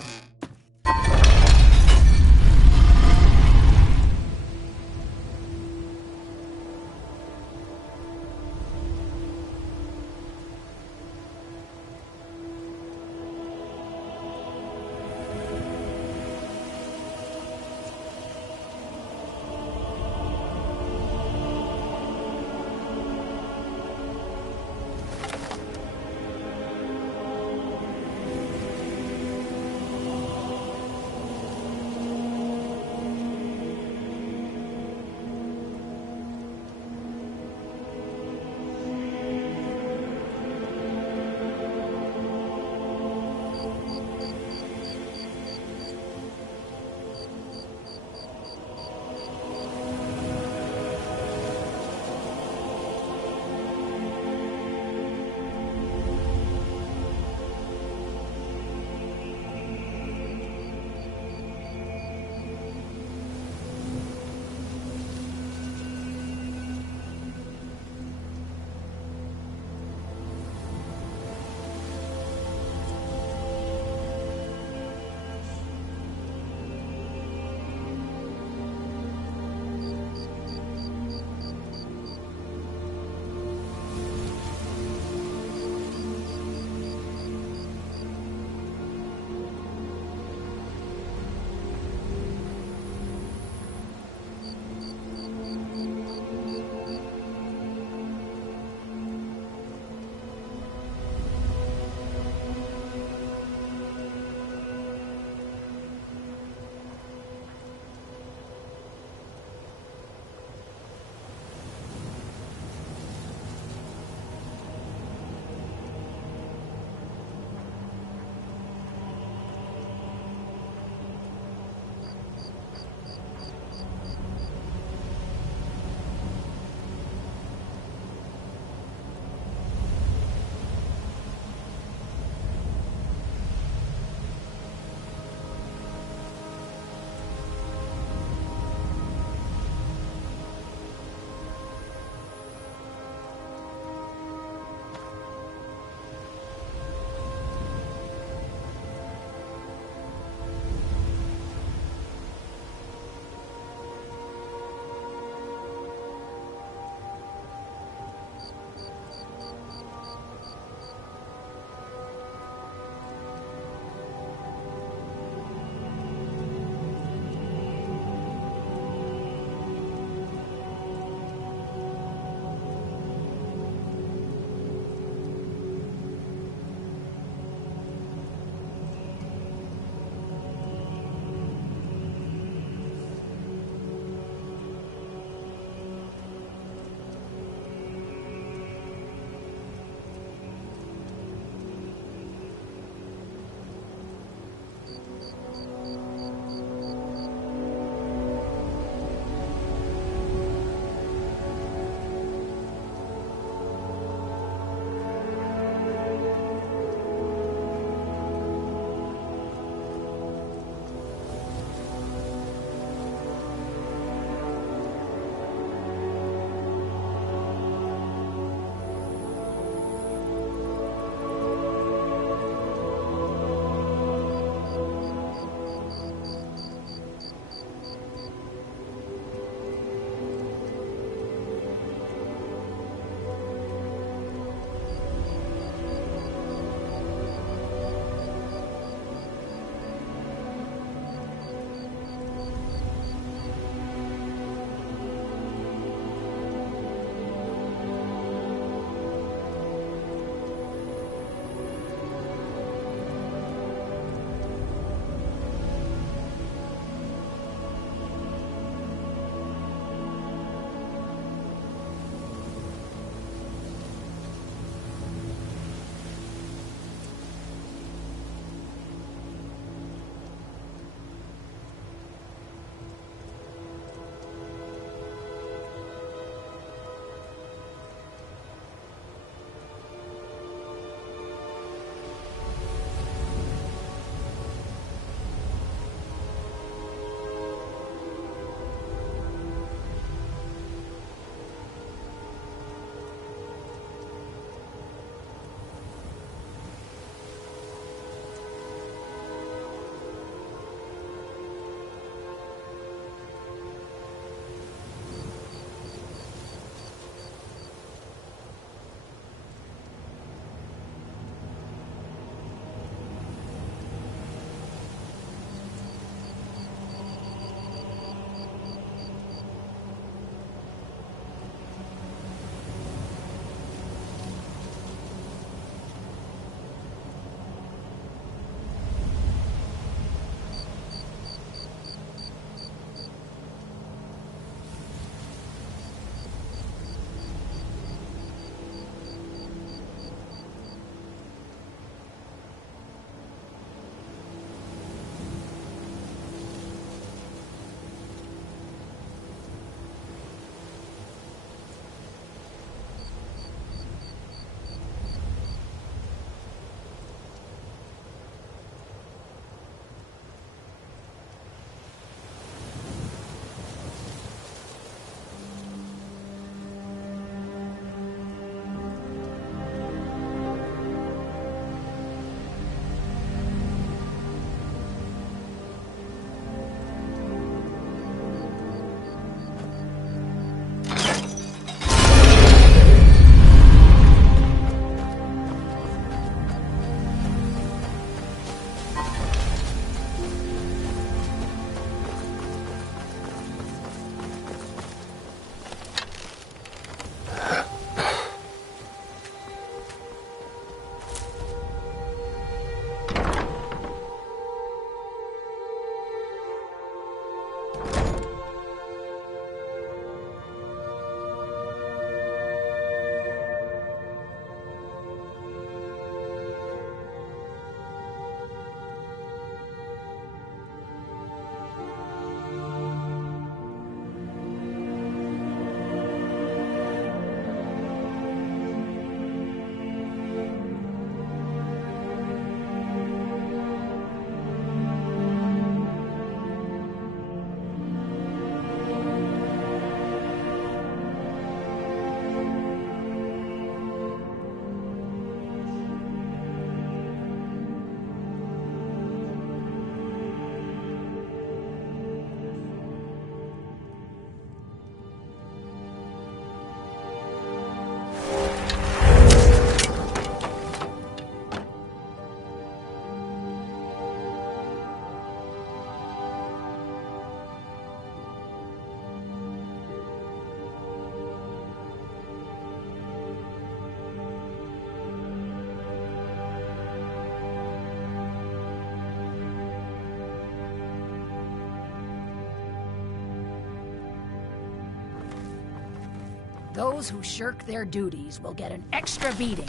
Those who shirk their duties will get an extra beating.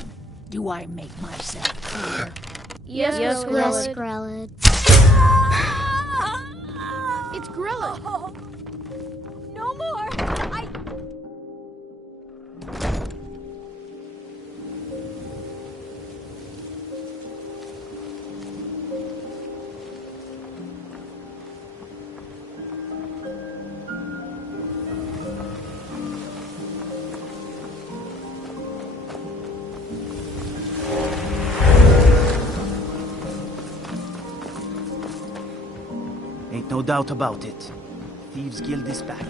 Do I make myself clear? Yes, Grelid. Grelid. It's Grelid. Oh, no more! Ain't no doubt about it. Thieves Guild is back.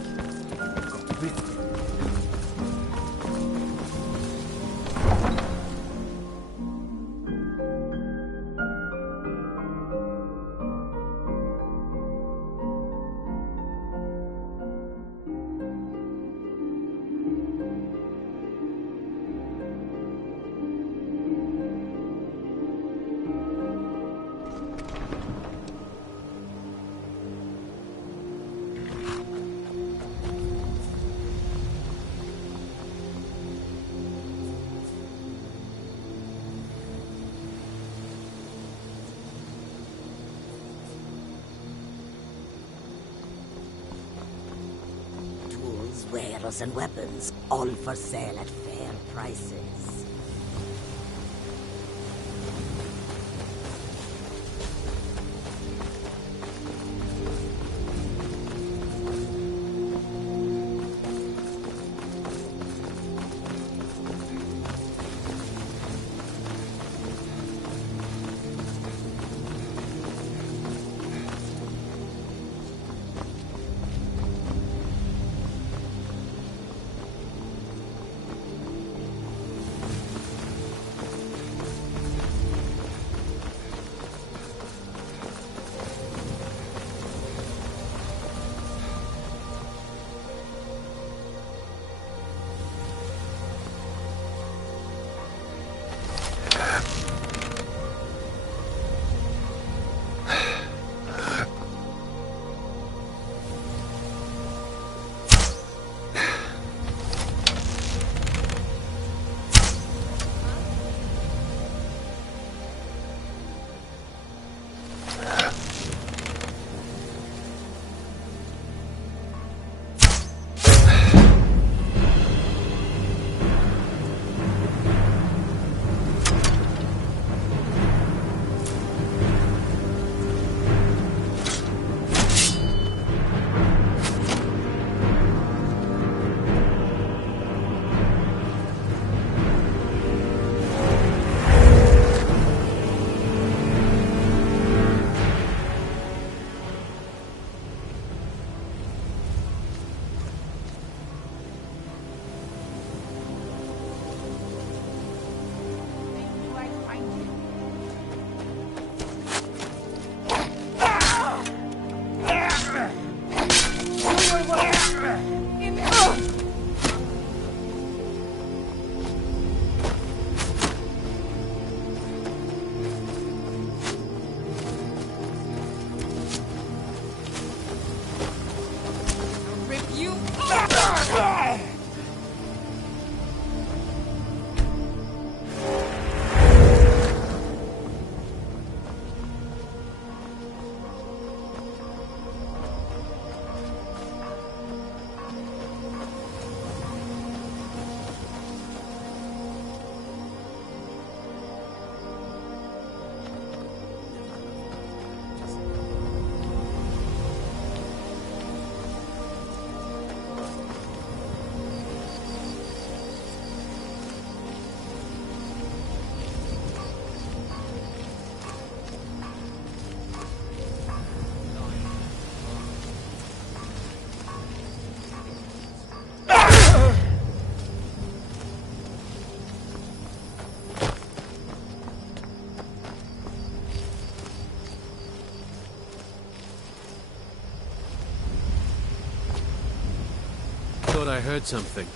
Got to visit it. Wares and weapons, all for sale at fair prices. Thought I heard something.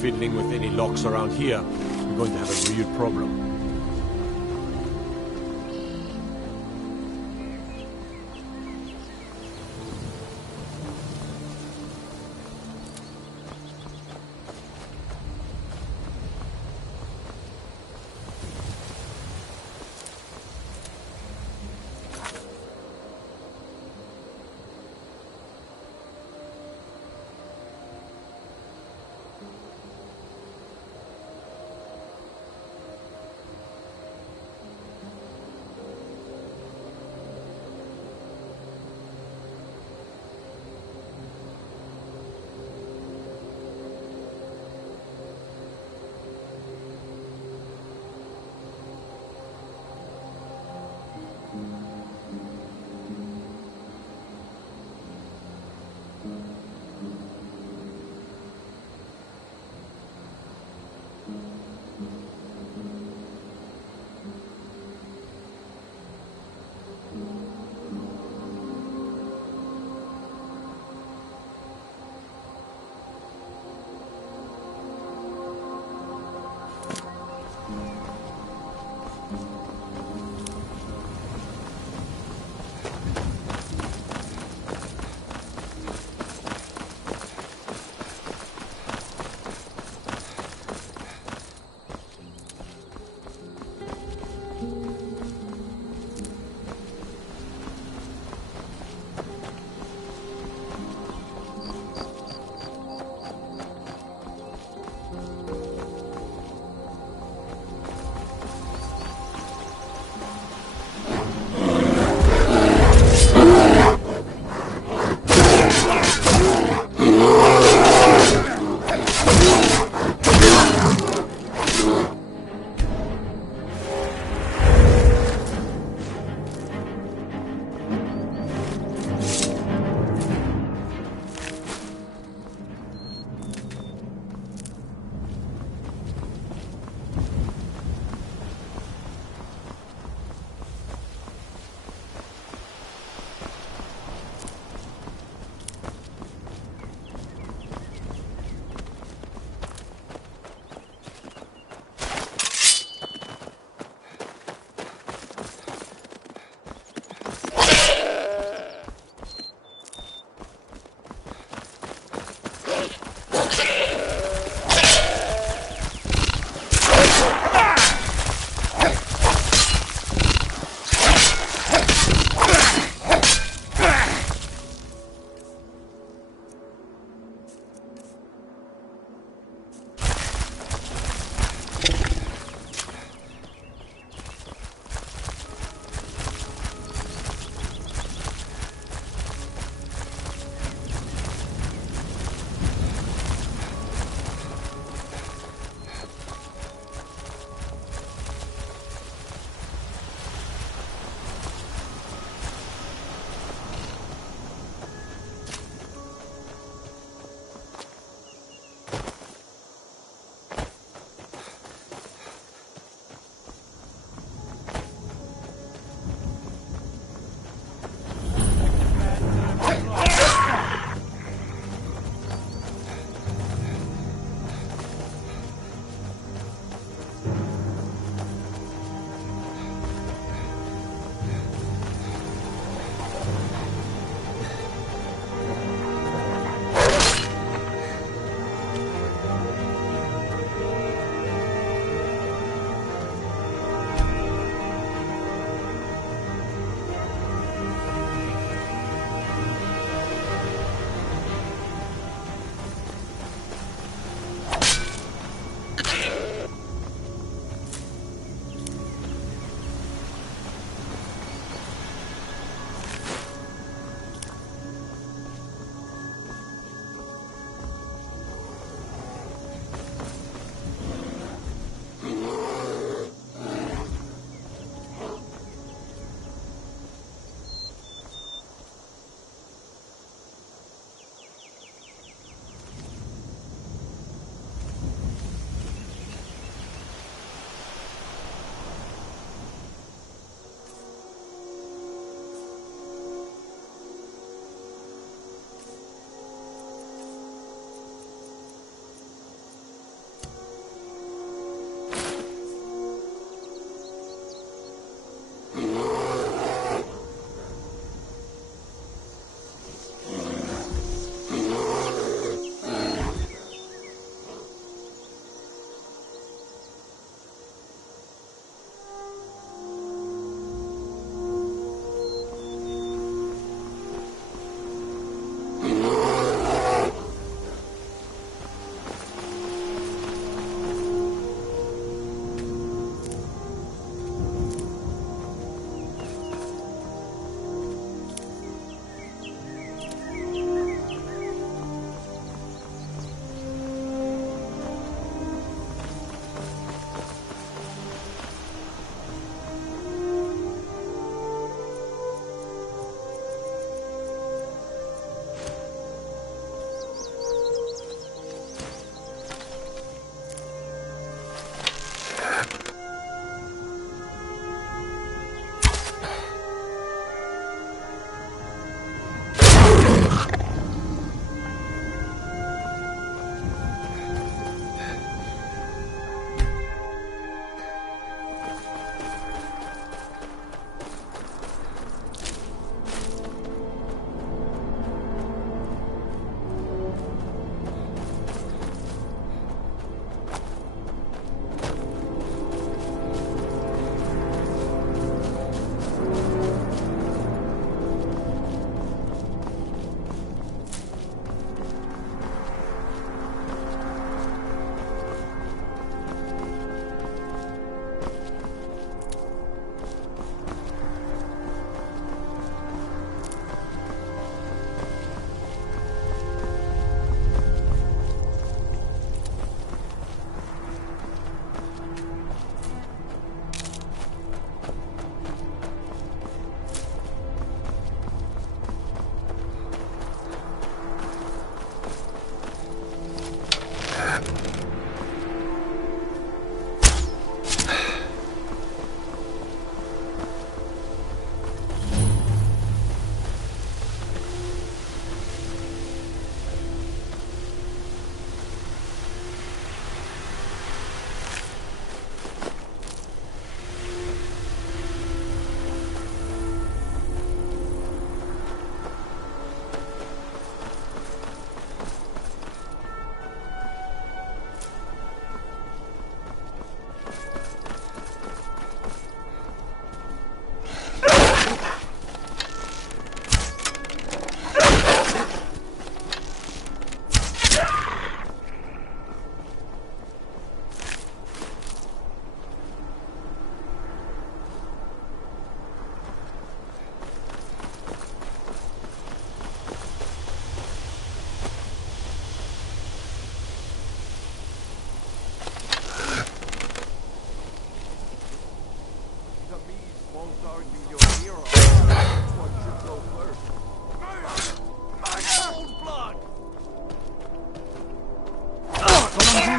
fiddling with any locks around here, we're going to have a real problem.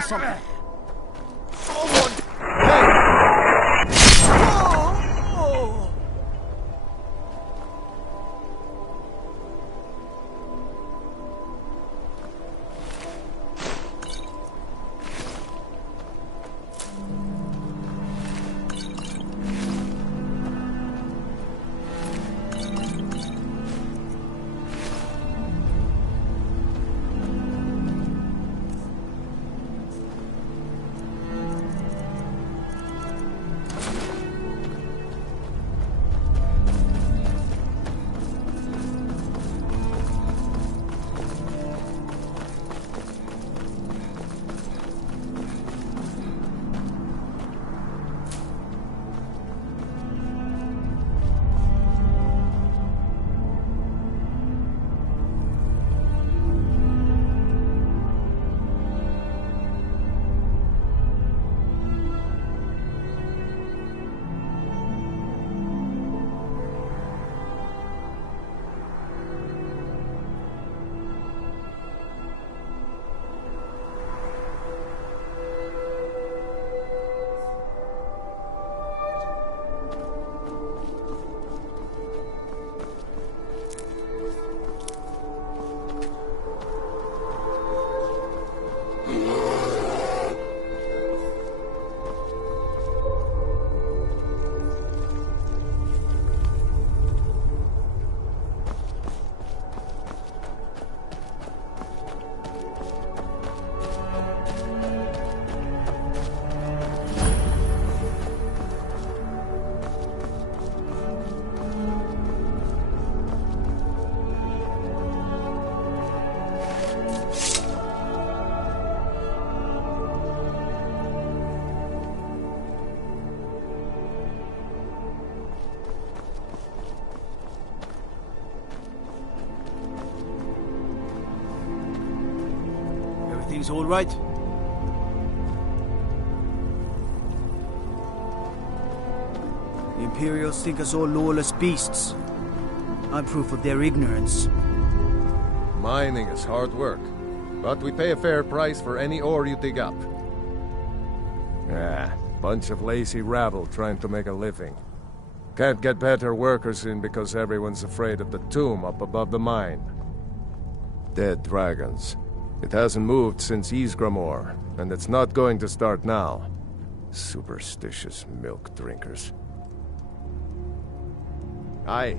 something. Everything's all right? The Imperials think us all lawless beasts. I'm proof of their ignorance. Mining is hard work, but we pay a fair price for any ore you dig up. Bunch of lazy rabble trying to make a living. Can't get better workers in because everyone's afraid of the tomb up above the mine. Dead dragons. It hasn't moved since Ysgramor, and it's not going to start now. Superstitious milk drinkers. Aye.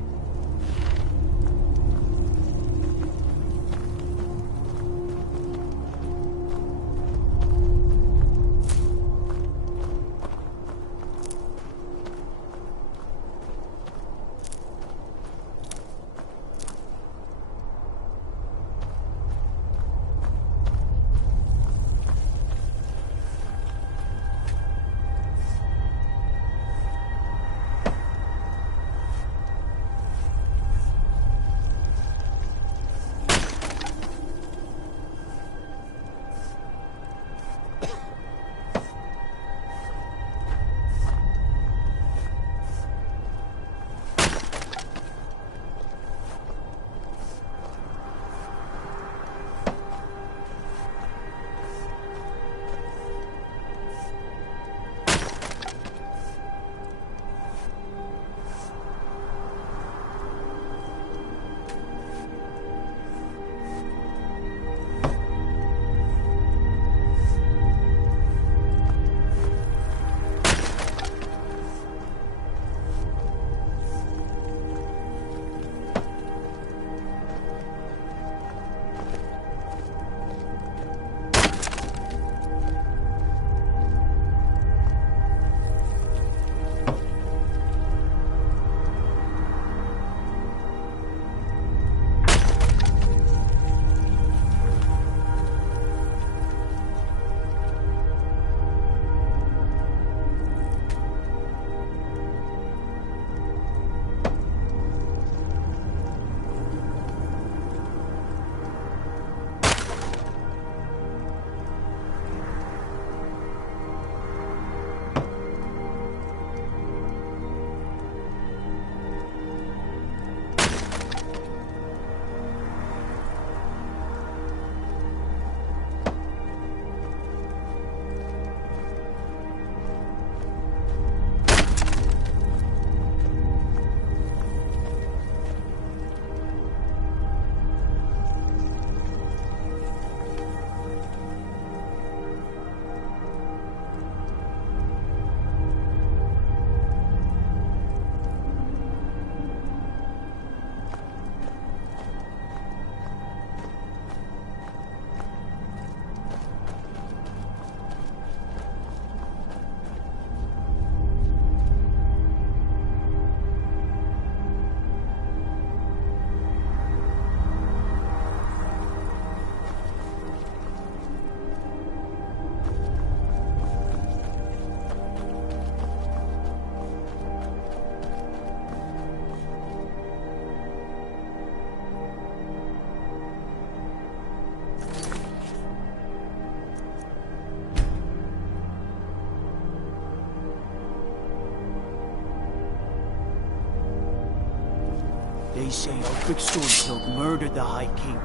say our big Stormcloak murdered the High King.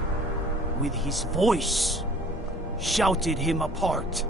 With his voice. Shouted him apart.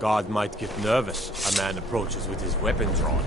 God might get nervous. A man approaches with his weapon drawn.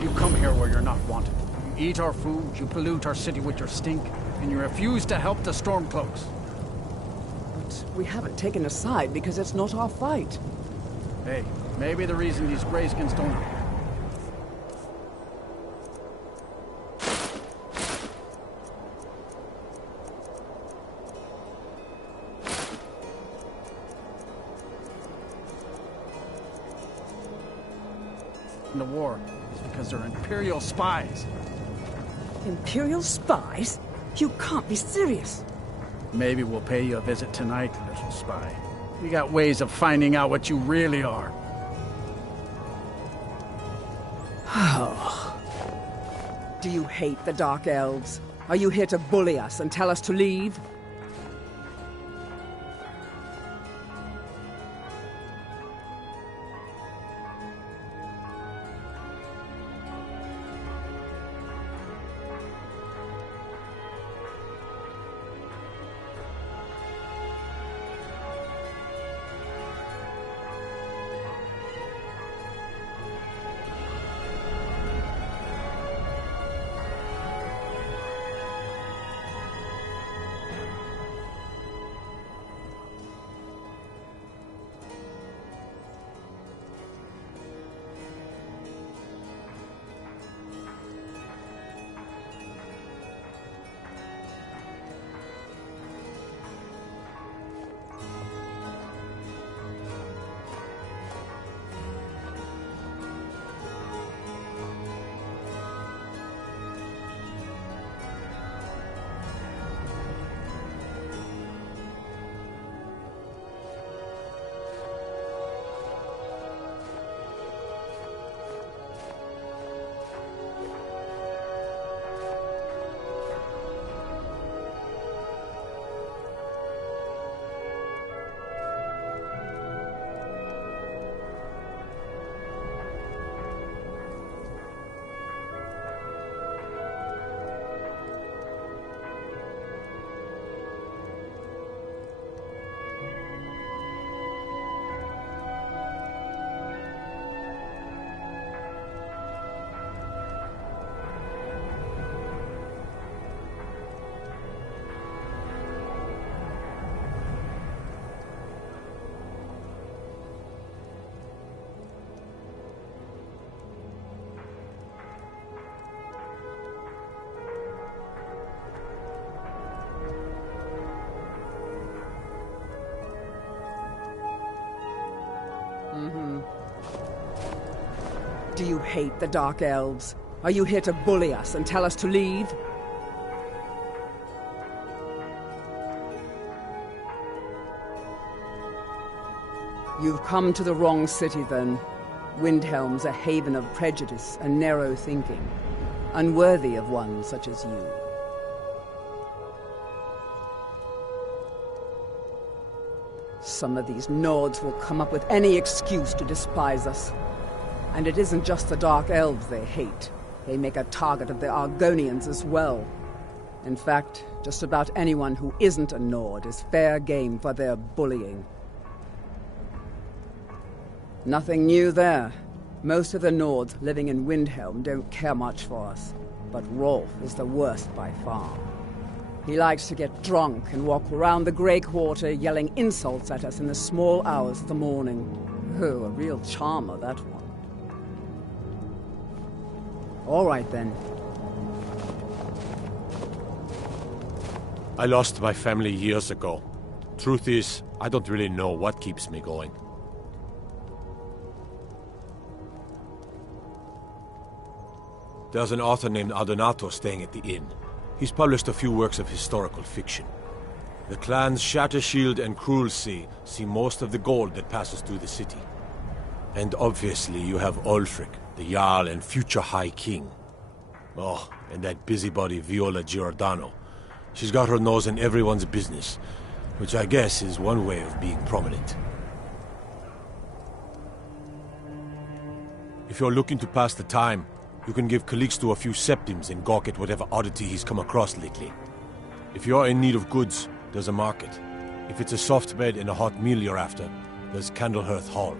You come here where you're not wanted. You eat our food, you pollute our city with your stink, and you refuse to help the Stormcloaks. But we haven't taken a side because it's not our fight. Hey, maybe the reason these Greyskins don't... in the war is because they're Imperial spies. Imperial spies? You can't be serious. Maybe we'll pay you a visit tonight, little spy. We got ways of finding out what you really are. Oh. Do you hate the Dark Elves? Are you here to bully us and tell us to leave? Do you hate the Dark Elves? Are you here to bully us and tell us to leave? You've come to the wrong city, then. Windhelm's a haven of prejudice and narrow thinking, unworthy of one such as you. Some of these Nords will come up with any excuse to despise us. And it isn't just the Dark Elves they hate. They make a target of the Argonians as well. In fact, just about anyone who isn't a Nord is fair game for their bullying. Nothing new there. Most of the Nords living in Windhelm don't care much for us. But Rolf is the worst by far. He likes to get drunk and walk around the Grey Quarter yelling insults at us in the small hours of the morning. Oh, a real charmer, that one. All right, then. I lost my family years ago. Truth is, I don't really know what keeps me going. There's an author named Adonato staying at the inn. He's published a few works of historical fiction. The clans Shattershield and Cruelsea see most of the gold that passes through the city. And obviously you have Ulfric, the Jarl and future High King. Oh, and that busybody Viola Giordano. She's got her nose in everyone's business, which I guess is one way of being prominent. If you're looking to pass the time, you can give Calixto a few septims and gawk at whatever oddity he's come across lately. If you're in need of goods, there's a market. If it's a soft bed and a hot meal you're after, there's Candlehearth Hall.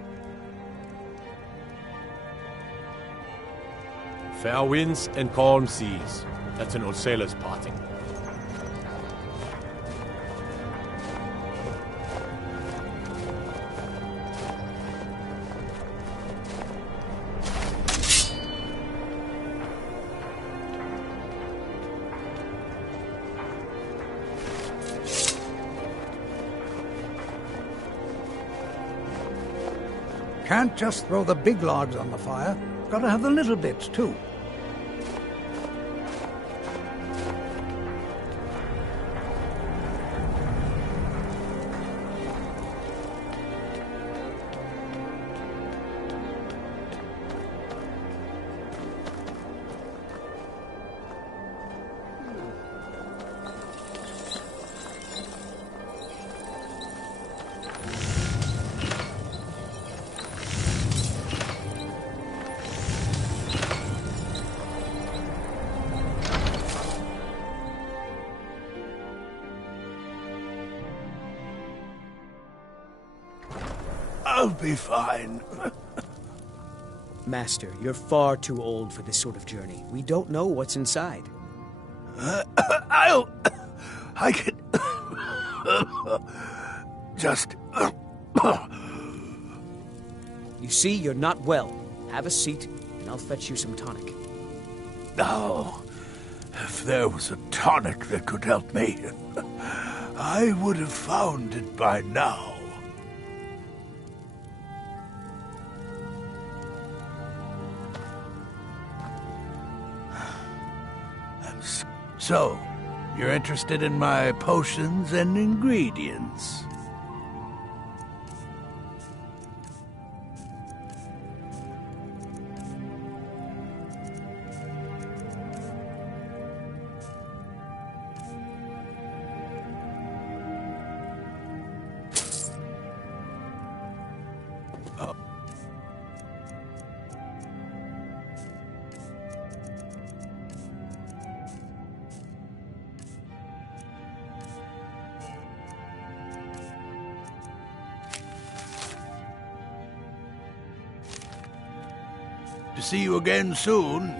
Fair winds and calm seas. That's an old sailor's parting. Can't just throw the big logs on the fire. Gotta have the little bits, too. I'll be fine. Master, you're far too old for this sort of journey. We don't know what's inside. I can... just... You see, you're not well. Have a seat, and I'll fetch you some tonic. Oh, if there was a tonic that could help me, I would have found it by now. So, you're interested in my potions and ingredients? To see you again soon.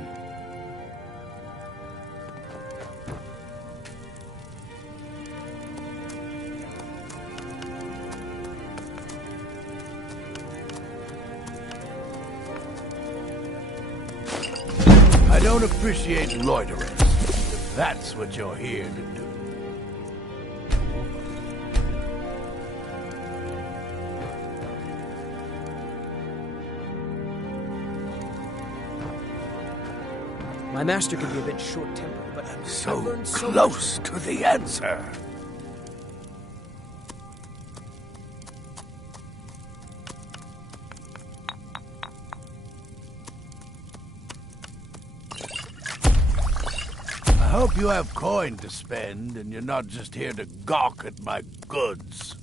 I don't appreciate loiterers, if that's what you're here to do. My master can be a bit short-tempered, but I've So learned so close much. to the answer. I hope you have coin to spend, and you're not just here to gawk at my goods.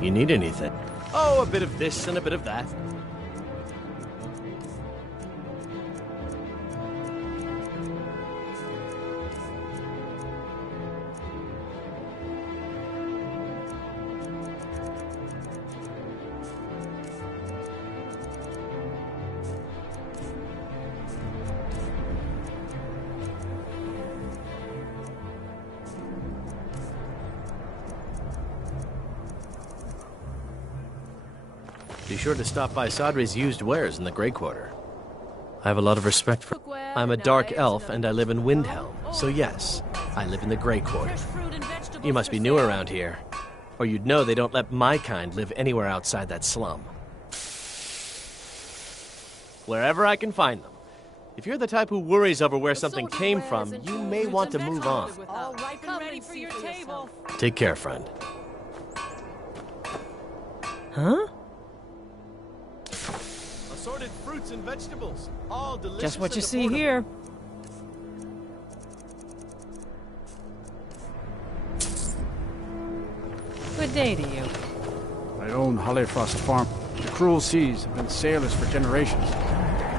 You need anything? Oh, a bit of this and a bit of that. Be sure to stop by Sadri's used wares in the Grey Quarter. I have a lot of respect for... I'm a dark elf and I live in Windhelm, so yes, I live in the Grey Quarter. You must be new around here, or you'd know they don't let my kind live anywhere outside that slum. Wherever I can find them. If you're the type who worries over where something came from, you may want to move on. All ripe and ready for your table. Take care, friend. Huh? Assorted fruits and vegetables, all delicious. Just what you and see affordable. here. Good day to you. I own Hollifrost Farm. The cruel seas have been sailors for generations.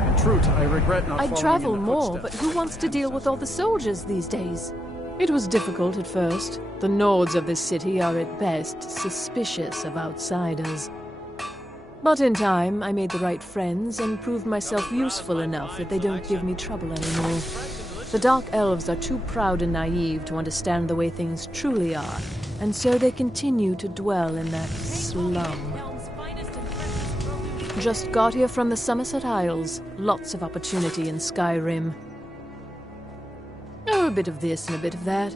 In truth, I regret not I'd following travel in the more, but footsteps who of wants to deal with all the soldiers these days? It was difficult at first. The Nords of this city are at best suspicious of outsiders. But in time, I made the right friends and proved myself useful enough that they don't give me trouble anymore. The Dark Elves are too proud and naive to understand the way things truly are, and so they continue to dwell in that slum. Just got here from the Somerset Isles. Lots of opportunity in Skyrim. Oh, a bit of this and a bit of that.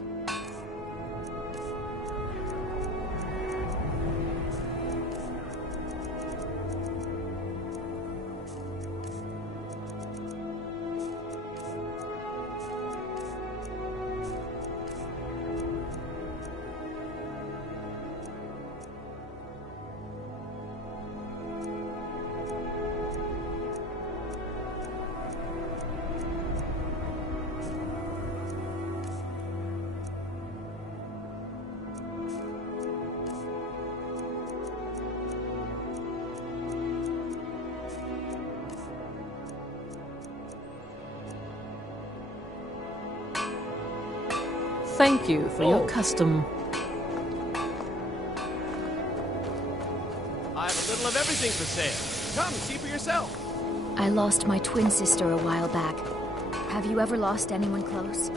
thank you for your custom. I have a little of everything for sale. Come, see for yourself. I lost my twin sister a while back. Have you ever lost anyone close?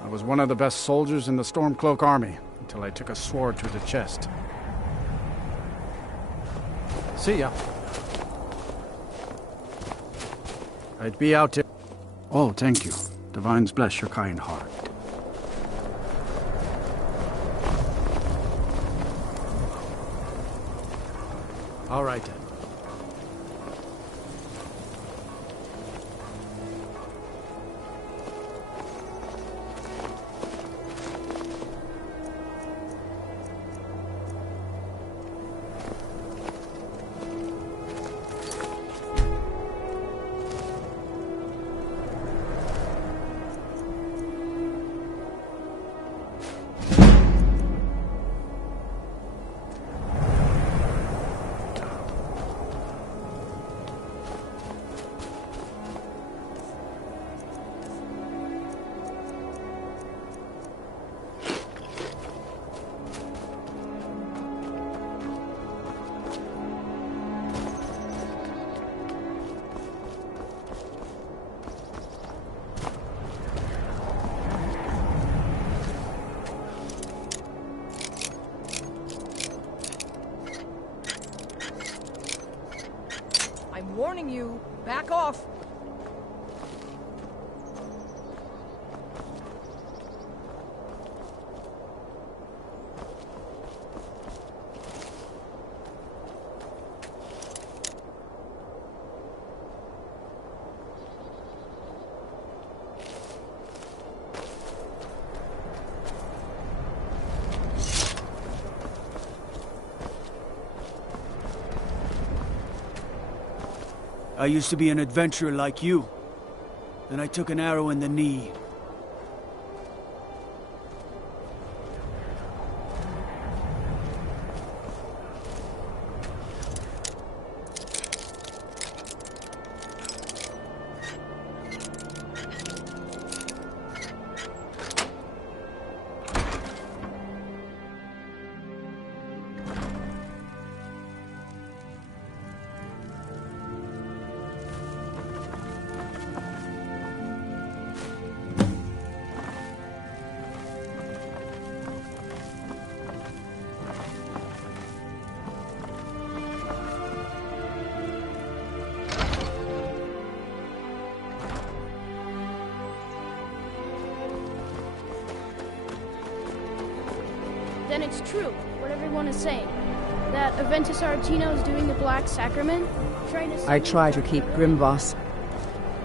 I was one of the best soldiers in the Stormcloak army, until I took a sword to the chest. See ya. I'd be out to... Oh, thank you. Divines bless your kind heart. All right, then. I'm warning you, back off. I used to be an adventurer like you. Then I took an arrow in the knee. Then it's true, what everyone is saying. That Aventus Aretino is doing the Black Sacrament, trying to... I try to keep Grimvar's...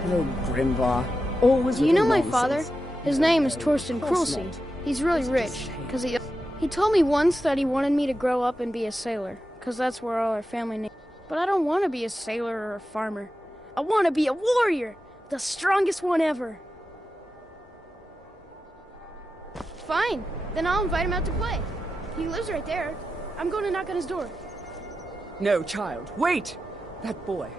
Oh, Grimvar. Always Do you know my father? His name is Torsten Krulsey. He's really rich, because he told me once that he wanted me to grow up and be a sailor, because that's where all our family names. But I don't want to be a sailor or a farmer. I want to be a warrior, the strongest one ever. Fine, then I'll invite him out to play. He lives right there. I'm going to knock on his door. No, child, wait! That boy.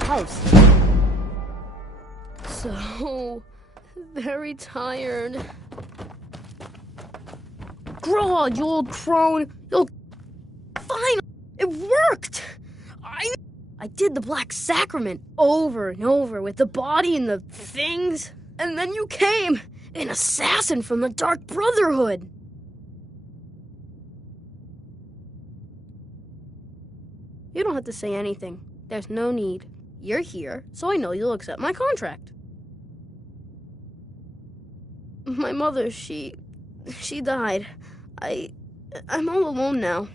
House. So very tired. Grow on, you old crone. You'll... Fine! It worked! I did the Black Sacrament over and over with the body and the things. And then you came, an assassin from the Dark Brotherhood. You don't have to say anything. There's no need. You're here, so I know you'll accept my contract. My mother, she died. I'm all alone now.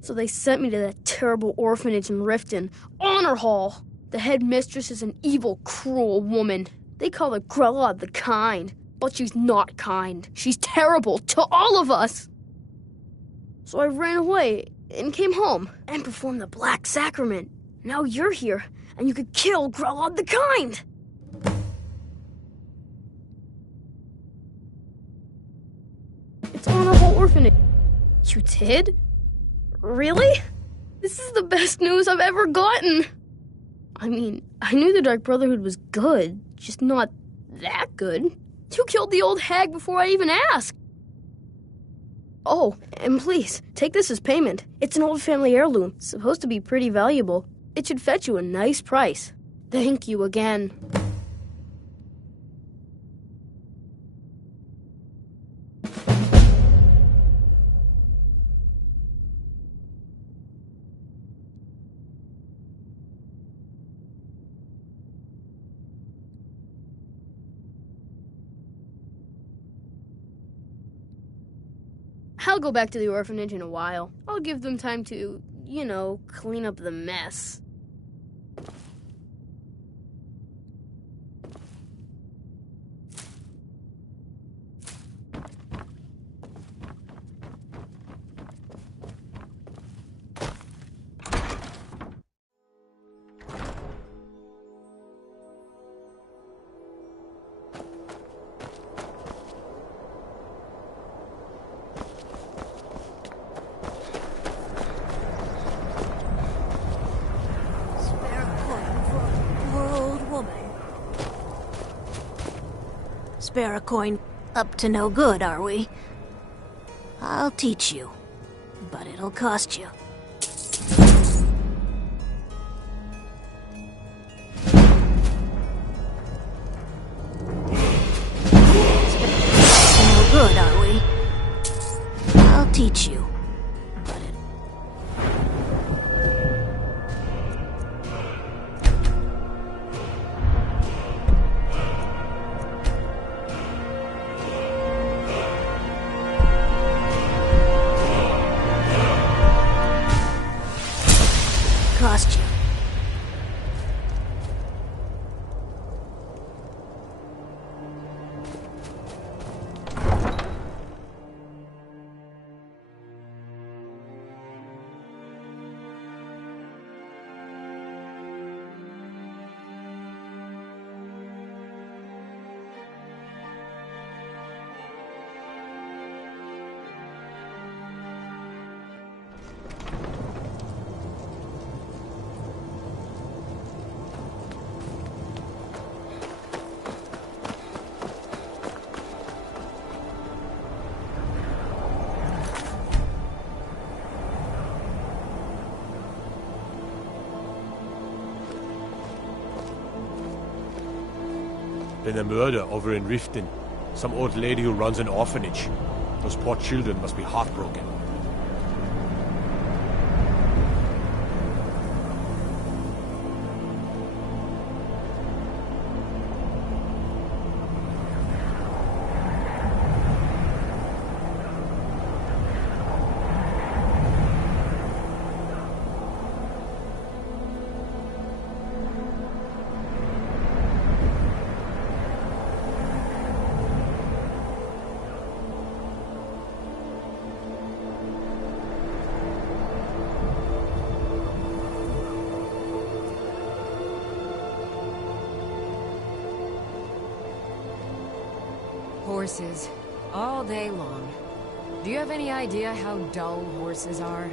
So they sent me to that terrible orphanage in Riften, Honor Hall. The headmistress is an evil, cruel woman. They call her Grella the Kind, but she's not kind. She's terrible to all of us. So I ran away, and came home and performed the Black Sacrament. Now you're here, and you could kill Grelod the Kind! It's on a whole orphanage. You did? Really? This is the best news I've ever gotten! I mean, I knew the Dark Brotherhood was good, just not that good. You killed the old hag before I even asked! Oh, and please, take this as payment. It's an old family heirloom, supposed to be pretty valuable. It should fetch you a nice price. Thank you again. I'll go back to the orphanage in a while. I'll give them time to, you know, clean up the mess. Spare a coin. Up to no good, are we? I'll teach you, but it'll cost you. No good, are we? I'll teach you. Cost you. Been a murder over in Riften. Some old lady who runs an orphanage. Those poor children must be heartbroken. Horses. All day long. Do you have any idea how dull horses are?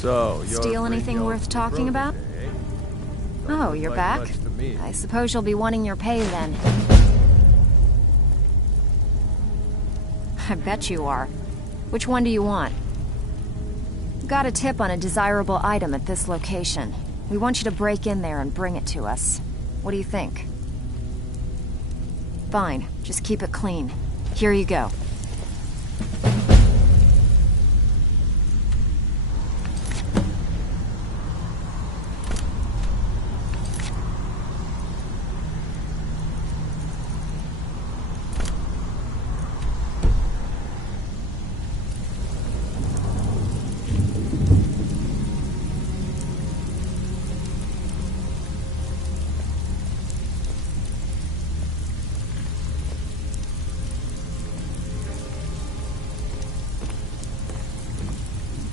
So, you're Steal anything worth talking about? Oh, you're back? I suppose you'll be wanting your pay then. I bet you are. Which one do you want? Got a tip on a desirable item at this location. We want you to break in there and bring it to us. What do you think? Fine, just keep it clean. Here you go.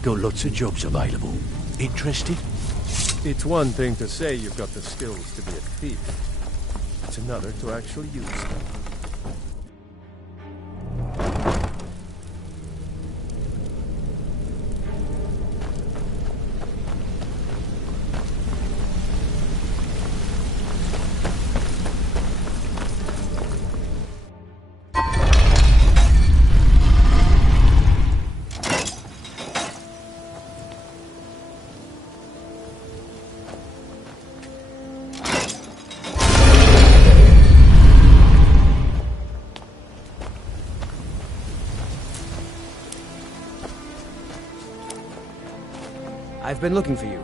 Got lots of jobs available. Interested? It's one thing to say you've got the skills to be a thief. It's another to actually use them. I've been looking for you.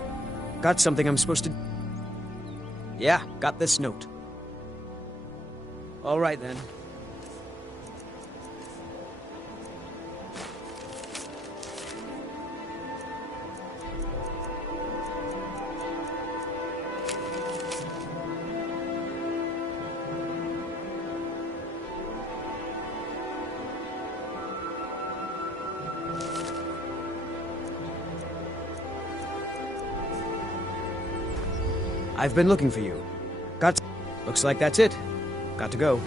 Got something I'm supposed to... Yeah, got this note. All right, then. I've been looking for you. Looks like that's it. Got to go.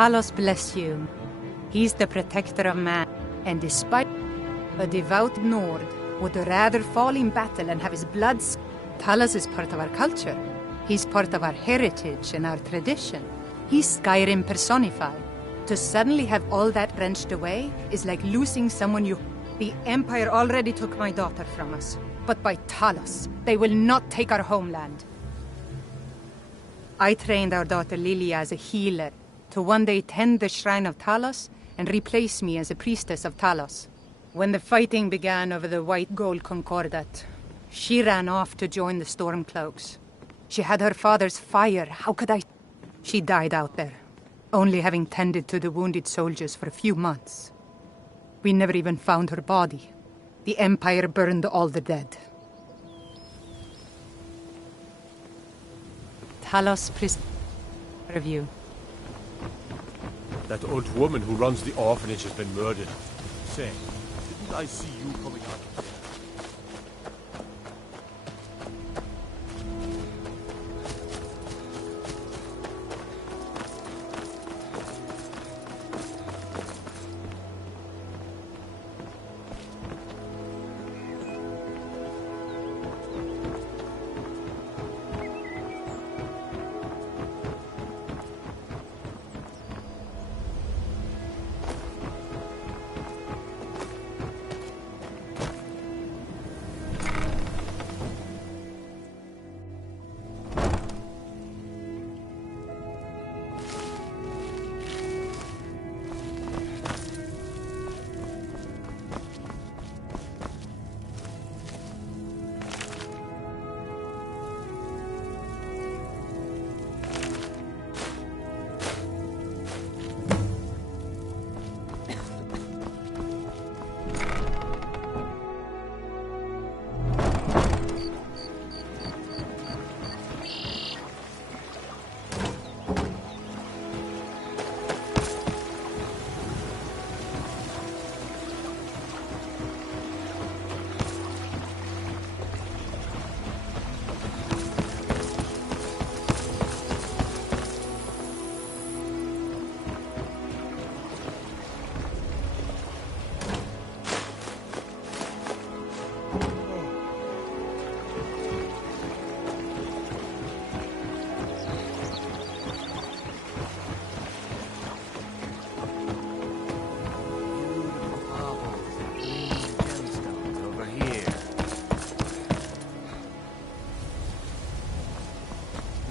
Talos bless you. He's the protector of man, and despite a devout Nord would rather fall in battle and have his blood Talos is part of our culture. He's part of our heritage and our tradition. He's Skyrim personified. To suddenly have all that wrenched away is like losing someone you... The Empire already took my daughter from us, but by Talos, they will not take our homeland. I trained our daughter Lilia as a healer, to one day tend the shrine of Talos and replace me as a priestess of Talos. When the fighting began over the white gold concordat, she ran off to join the Stormcloaks. She had her father's fire. How could I... She died out there, only having tended to the wounded soldiers for a few months. We never even found her body. The Empire burned all the dead. Talos review. That old woman who runs the orphanage has been murdered. Say, didn't I see you coming out of there?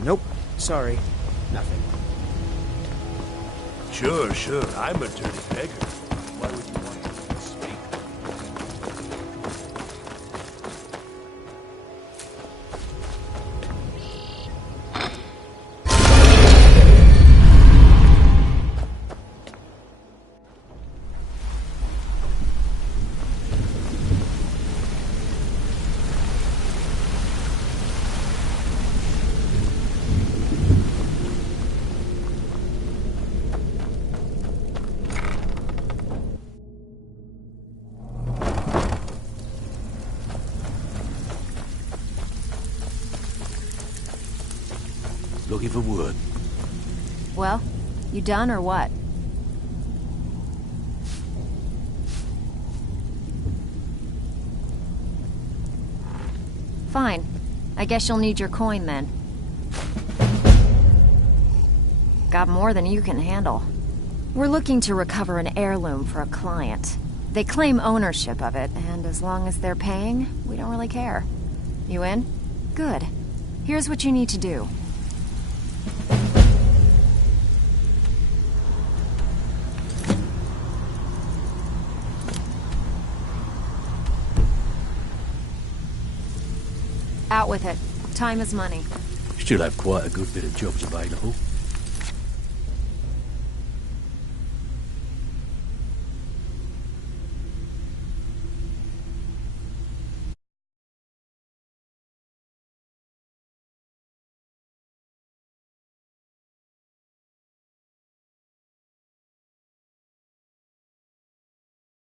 Nope. Sorry. Nothing. Sure, I'm a dirty beggar. Why would you want to speak? Looking for wood. Well, you done or what? Fine. I guess you'll need your coin then. Got more than you can handle. We're looking to recover an heirloom for a client. They claim ownership of it, and as long as they're paying, we don't really care. You in? Good. Here's what you need to do. Out with it. Time is money. Still have quite a good bit of jobs available.